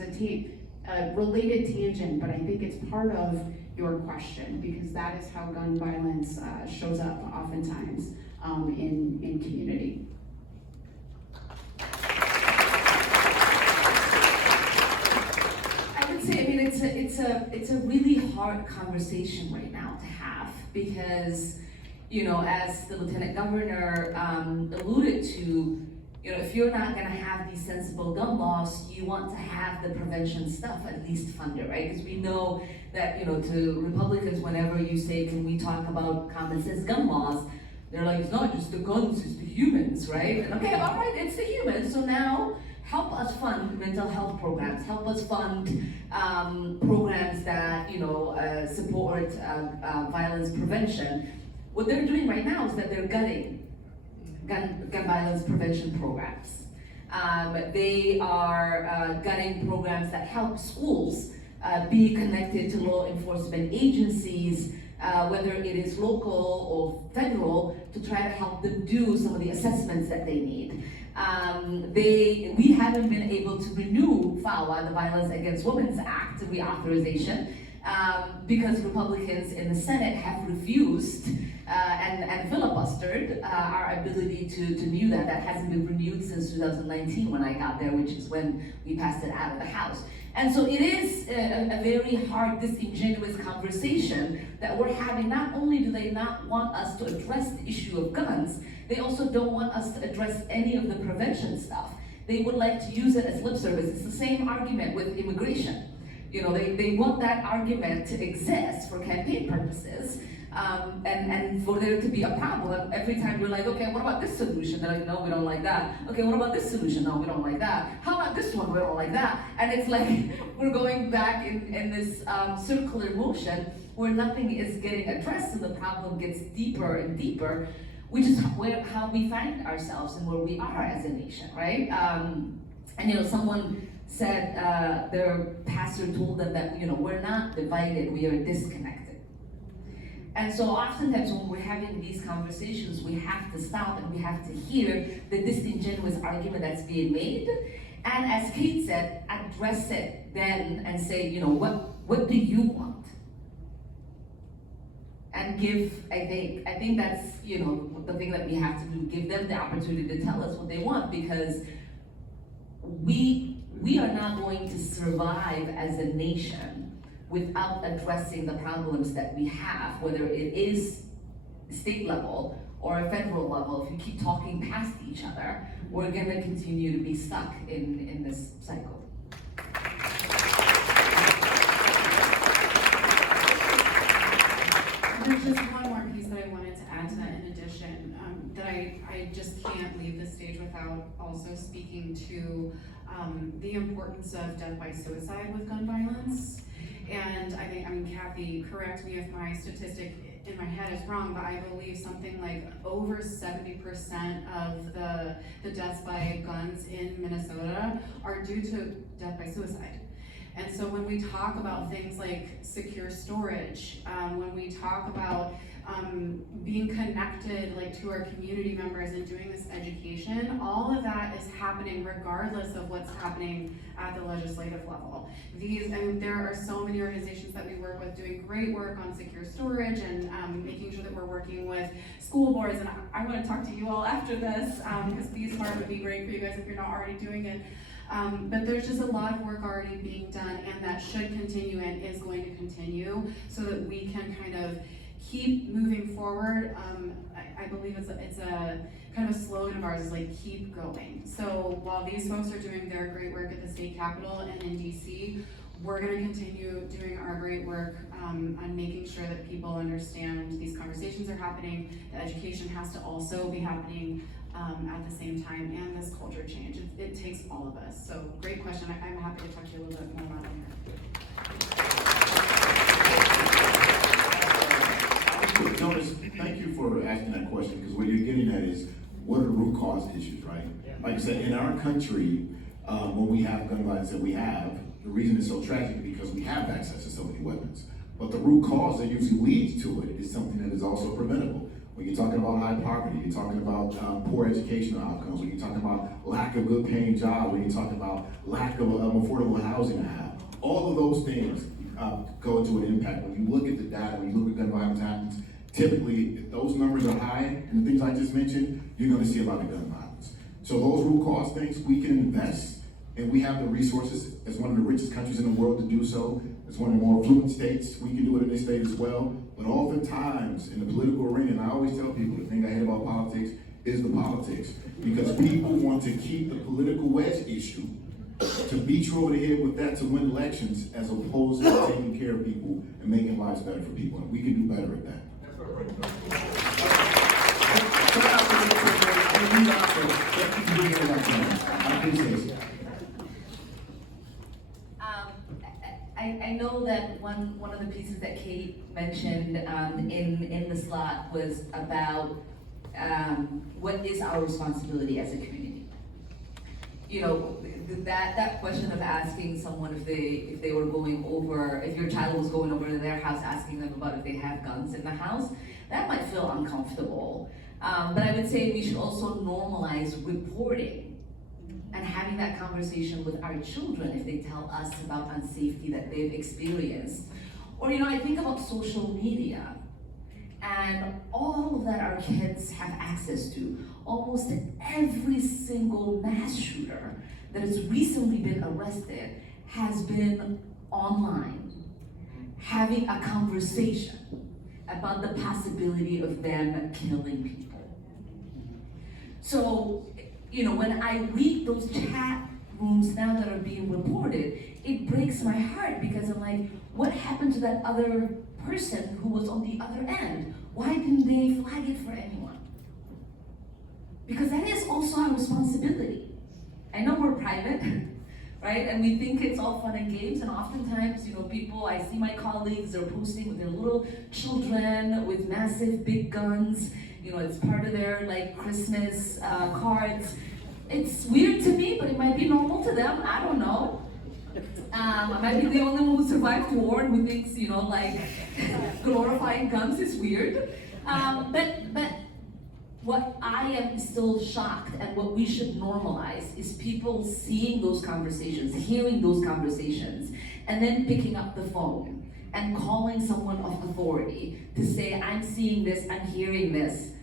a related tangent, but I think it's part of your question, because that is how gun violence shows up oftentimes in community. I would say, I mean, it's a really hard conversation right now to have, because, you know, as the Lieutenant Governor alluded to, you know, if you're not gonna have these sensible gun laws, you want to have the prevention stuff at least funded, right? Because we know that, you know, to Republicans, whenever you say, can we talk about common sense gun laws, they're like, it's not just the guns, it's the humans, right? And okay, all right, it's the humans. So now help us fund mental health programs, help us fund programs that, you know, support violence prevention. What they're doing right now is that they're gutting gun violence prevention programs. They are gutting programs that help schools be connected to law enforcement agencies, whether it is local or federal, to try to help them do some of the assessments that they need. We haven't been able to renew VAWA, the Violence Against Women's Act reauthorization, because Republicans in the Senate have refused and filibustered our ability to renew that. That hasn't been renewed since 2019 when I got there, which is when we passed it out of the House. And so it is a very hard, disingenuous conversation that we're having. Not only do they not want us to address the issue of guns, they also don't want us to address any of the prevention stuff. They would like to use it as lip service. It's the same argument with immigration. You know, they want that argument to exist for campaign purposes, and for there to be a problem. Every time you're like, okay, what about this solution? They're like, no, we don't like that. Okay, what about this solution? No, we don't like that. How about this one? We don't like that. And it's like we're going back in this circular motion where nothing is getting addressed, and the problem gets deeper and deeper, which is how we find ourselves and where we are as a nation, right? And you know, someone said their pastor told them that, you know, we're not divided, we are disconnected. And so oftentimes when we're having these conversations, we have to stop and we have to hear the disingenuous argument that's being made. And as Kate said, address it then and say, you know, what do you want? And give, I think that's, you know, the thing that we have to do, give them the opportunity to tell us what they want, because we are not going to survive as a nation without addressing the problems that we have, whether it is state level or a federal level. If you keep talking past each other, we're gonna continue to be stuck in this cycle. There's just one more piece that I wanted to add to to that in addition, that I just can't leave the stage without also speaking to the importance of death by suicide with gun violence. And I think, Kathy, correct me if my statistic in my head is wrong, but I believe something like over 70% of the deaths by guns in Minnesota are due to death by suicide. And so when we talk about things like secure storage, when we talk about being connected like to our community members and doing this education, all of that is happening regardless of what's happening at the legislative level. There are so many organizations that we work with doing great work on secure storage and making sure that we're working with school boards. And I want to talk to you all after this because Be Smart would be great for you guys if you're not already doing it. But there's just a lot of work already being done, and that should continue and is going to continue so that we can kind of keep moving forward. I believe it's a kind of a slogan of ours is like, keep going. So while these folks are doing their great work at the state capitol and in DC, we're gonna continue doing our great work on making sure that people understand these conversations are happening. The education has to also be happening at the same time, and this culture change. It takes all of us. So great question. I'm happy to talk to you a little bit more about it. Jonas, thank you for asking that question, because what you're getting at is, what are the root cause issues, right? Like I said, in our country, when we have gun violence that we have, the reason it's so tragic is because we have access to so many weapons. But the root cause that usually leads to it is something that is also preventable. When you're talking about high poverty, you're talking about poor educational outcomes, when you're talking about lack of good paying jobs, when you're talking about lack of affordable housing to have. All of those things go into an impact. When you look at the data, when you look at gun violence happens, typically, if those numbers are high, and the things I just mentioned, you're gonna see a lot of gun violence. So those root cause things, we can invest, and we have the resources as one of the richest countries in the world to do so. As one of the more affluent states, we can do it in this state as well. But oftentimes, in the political arena, and I always tell people, the thing I hate about politics is the politics. Because people want to keep the political wedge issue, to beat you over the head with that to win elections, as opposed to taking care of people and making lives better for people. And we can do better at that. I appreciate it. I know that one of the pieces that Kate mentioned in the slot was about what is our responsibility as a community. You know, that question of asking someone if they were going over, if your child was going over to their house, asking them about if they have guns in the house, that might feel uncomfortable. But I would say we should also normalize reporting and having that conversation with our children if they tell us about unsafety that they've experienced. Or, you know, I think about social media and all that our kids have access to. Almost every single mass shooter that has recently been arrested has been online, having a conversation about the possibility of them killing people. So, you know, when I read those chat rooms now that are being reported, it breaks my heart because I'm like, what happened to that other person who was on the other end? Why didn't they flag it for anyone? Because that is also our responsibility. I know we're private, right? And we think it's all fun and games, and oftentimes, you know, people, I see my colleagues, they're posting with their little children with massive big guns. You know, it's part of their like Christmas cards. It's weird to me, but it might be normal to them. I don't know. I might be the only one who survived war and who thinks, you know, like glorifying guns is weird. But what I am still shocked and what we should normalize is people seeing those conversations, hearing those conversations, and then picking up the phone and calling someone of authority to say, I'm seeing this, I'm hearing this.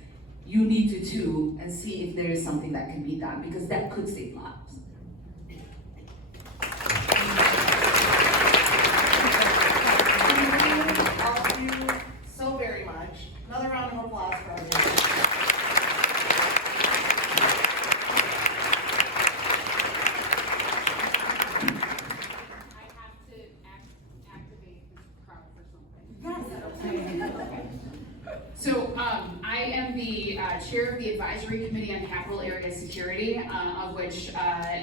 You need to too, and see if there is something that can be done, because that could save lives. Thank you so very much. Another round of applause for everyone. I have to activate this crowd for something. Yes. So I am chair of the advisory committee on Capital Area Security, of which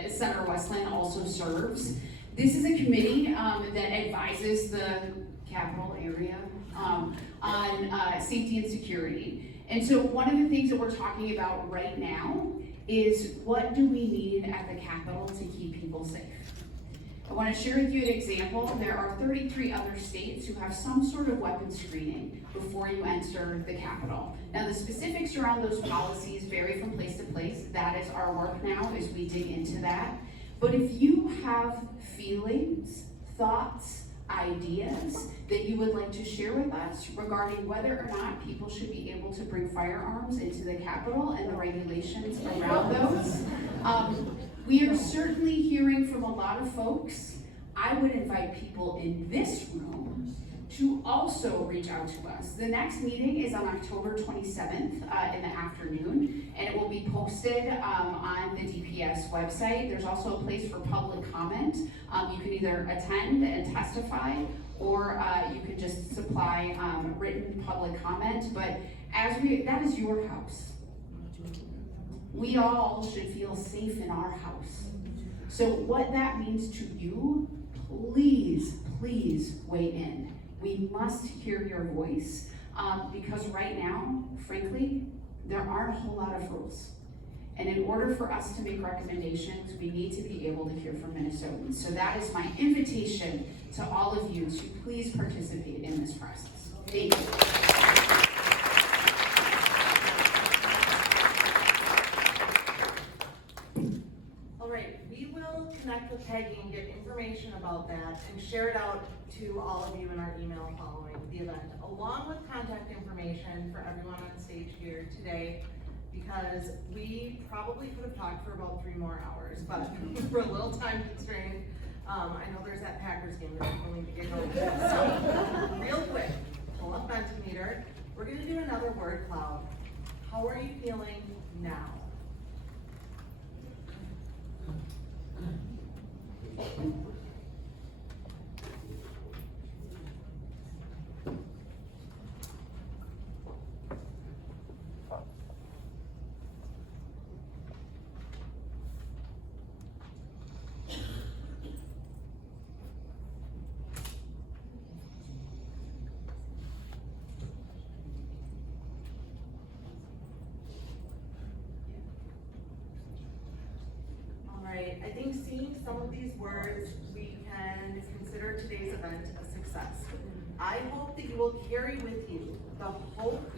Senator Westland also serves. This is a committee that advises the capital area on safety and security. And so one of the things that we're talking about right now is what do we need at the Capitol to keep people safe? I want to share with you an example. There are 33 other states who have some sort of weapon screening before you enter the Capitol. Now the specifics around those policies vary from place to place. That is our work now as we dig into that. But if you have feelings, thoughts, ideas that you would like to share with us regarding whether or not people should be able to bring firearms into the Capitol and the regulations around those, we are certainly hearing from a lot of folks. I would invite people in this room to also reach out to us. The next meeting is on October 27th in the afternoon, and it will be posted on the DPS website. There's also a place for public comment. You can either attend and testify, or you can just supply written public comment, but that is your house. We all should feel safe in our house. So what that means to you, please, please weigh in. We must hear your voice because right now, frankly, there aren't a whole lot of rules. And in order for us to make recommendations, we need to be able to hear from Minnesotans. So that is my invitation to all of you to please participate in this process. Thank you. Connect with Peggy and get information about that and share it out to all of you in our email following the event, along with contact information for everyone on stage here today, because we probably could have talked for about 3 more hours, but we're a little time constrained. I know there's that Packers game that people need to get going. So, real quick, pull up Mentimeter. We're gonna do another word cloud. How are you feeling now? I think seeing some of these words, we can consider today's event a success. I hope that you will carry with you the hope,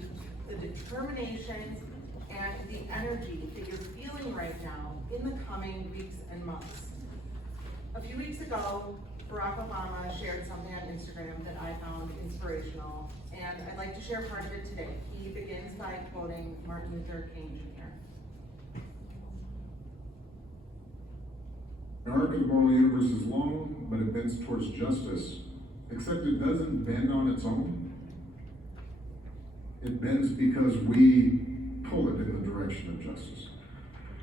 the determination, and the energy that you're feeling right now in the coming weeks and months. A few weeks ago, Barack Obama shared something on Instagram that I found inspirational, and I'd like to share part of it today. He begins by quoting Martin Luther King Jr. The arc of the moral universe is long, but it bends towards justice, except it doesn't bend on its own. It bends because we pull it in the direction of justice.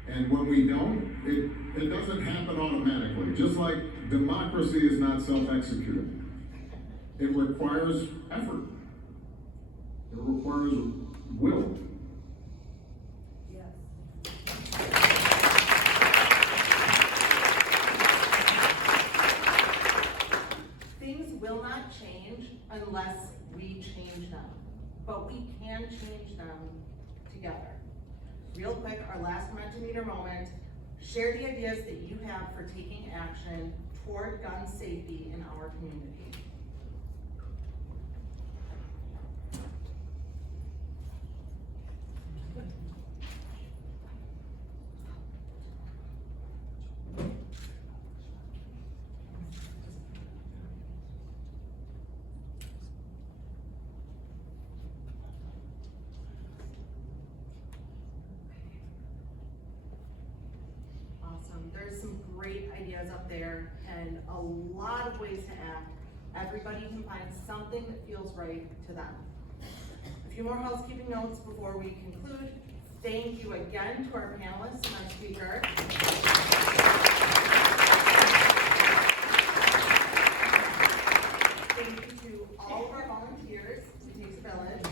And when we don't, it doesn't happen automatically. Just like democracy is not self-executing. It requires effort. It requires will. Will not change unless we change them, but we can change them together. Real quick, our last Mentimeter moment, share the ideas that you have for taking action toward gun safety in our community. There's some great ideas up there and a lot of ways to act. Everybody can find something that feels right to them. A few more housekeeping notes before we conclude. Thank you again to our panelists and our speaker. Thank you to all of our volunteers. It takes a village.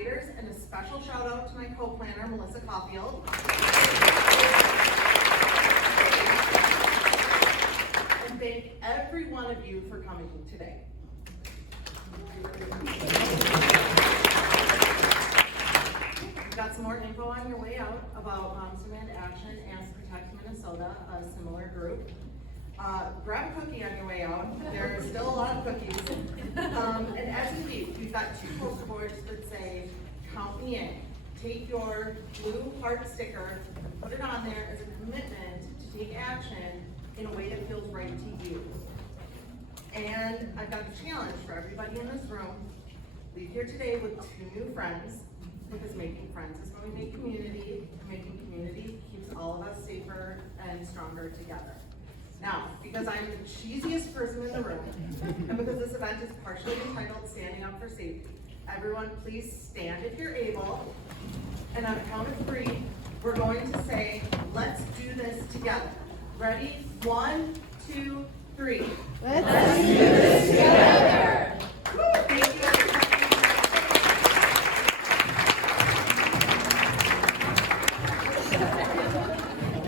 coordinators, and a special shout out to my co-planner, Melissa Caulfield. And thank every one of you for coming today. We've got some more info on your way out about Moms Demand Action and Protect Minnesota, a similar group. Grab a cookie on your way out. There's still a lot of cookies. And as we leave, we've got 2 poster boards that say, "Count me in." Take your blue heart sticker and put it on there as a commitment to take action in a way that feels right to you. And I've got a challenge for everybody in this room. Leave here today with 2 new friends, because making friends is when we make community, and making community keeps all of us safer and stronger together. Now, because I'm the cheesiest person in the room, and because this event is partially entitled Standing Up for Safety, everyone please stand if you're able, and on a count of 3, we're going to say, let's do this together. Ready? 1, 2, 3. Let's do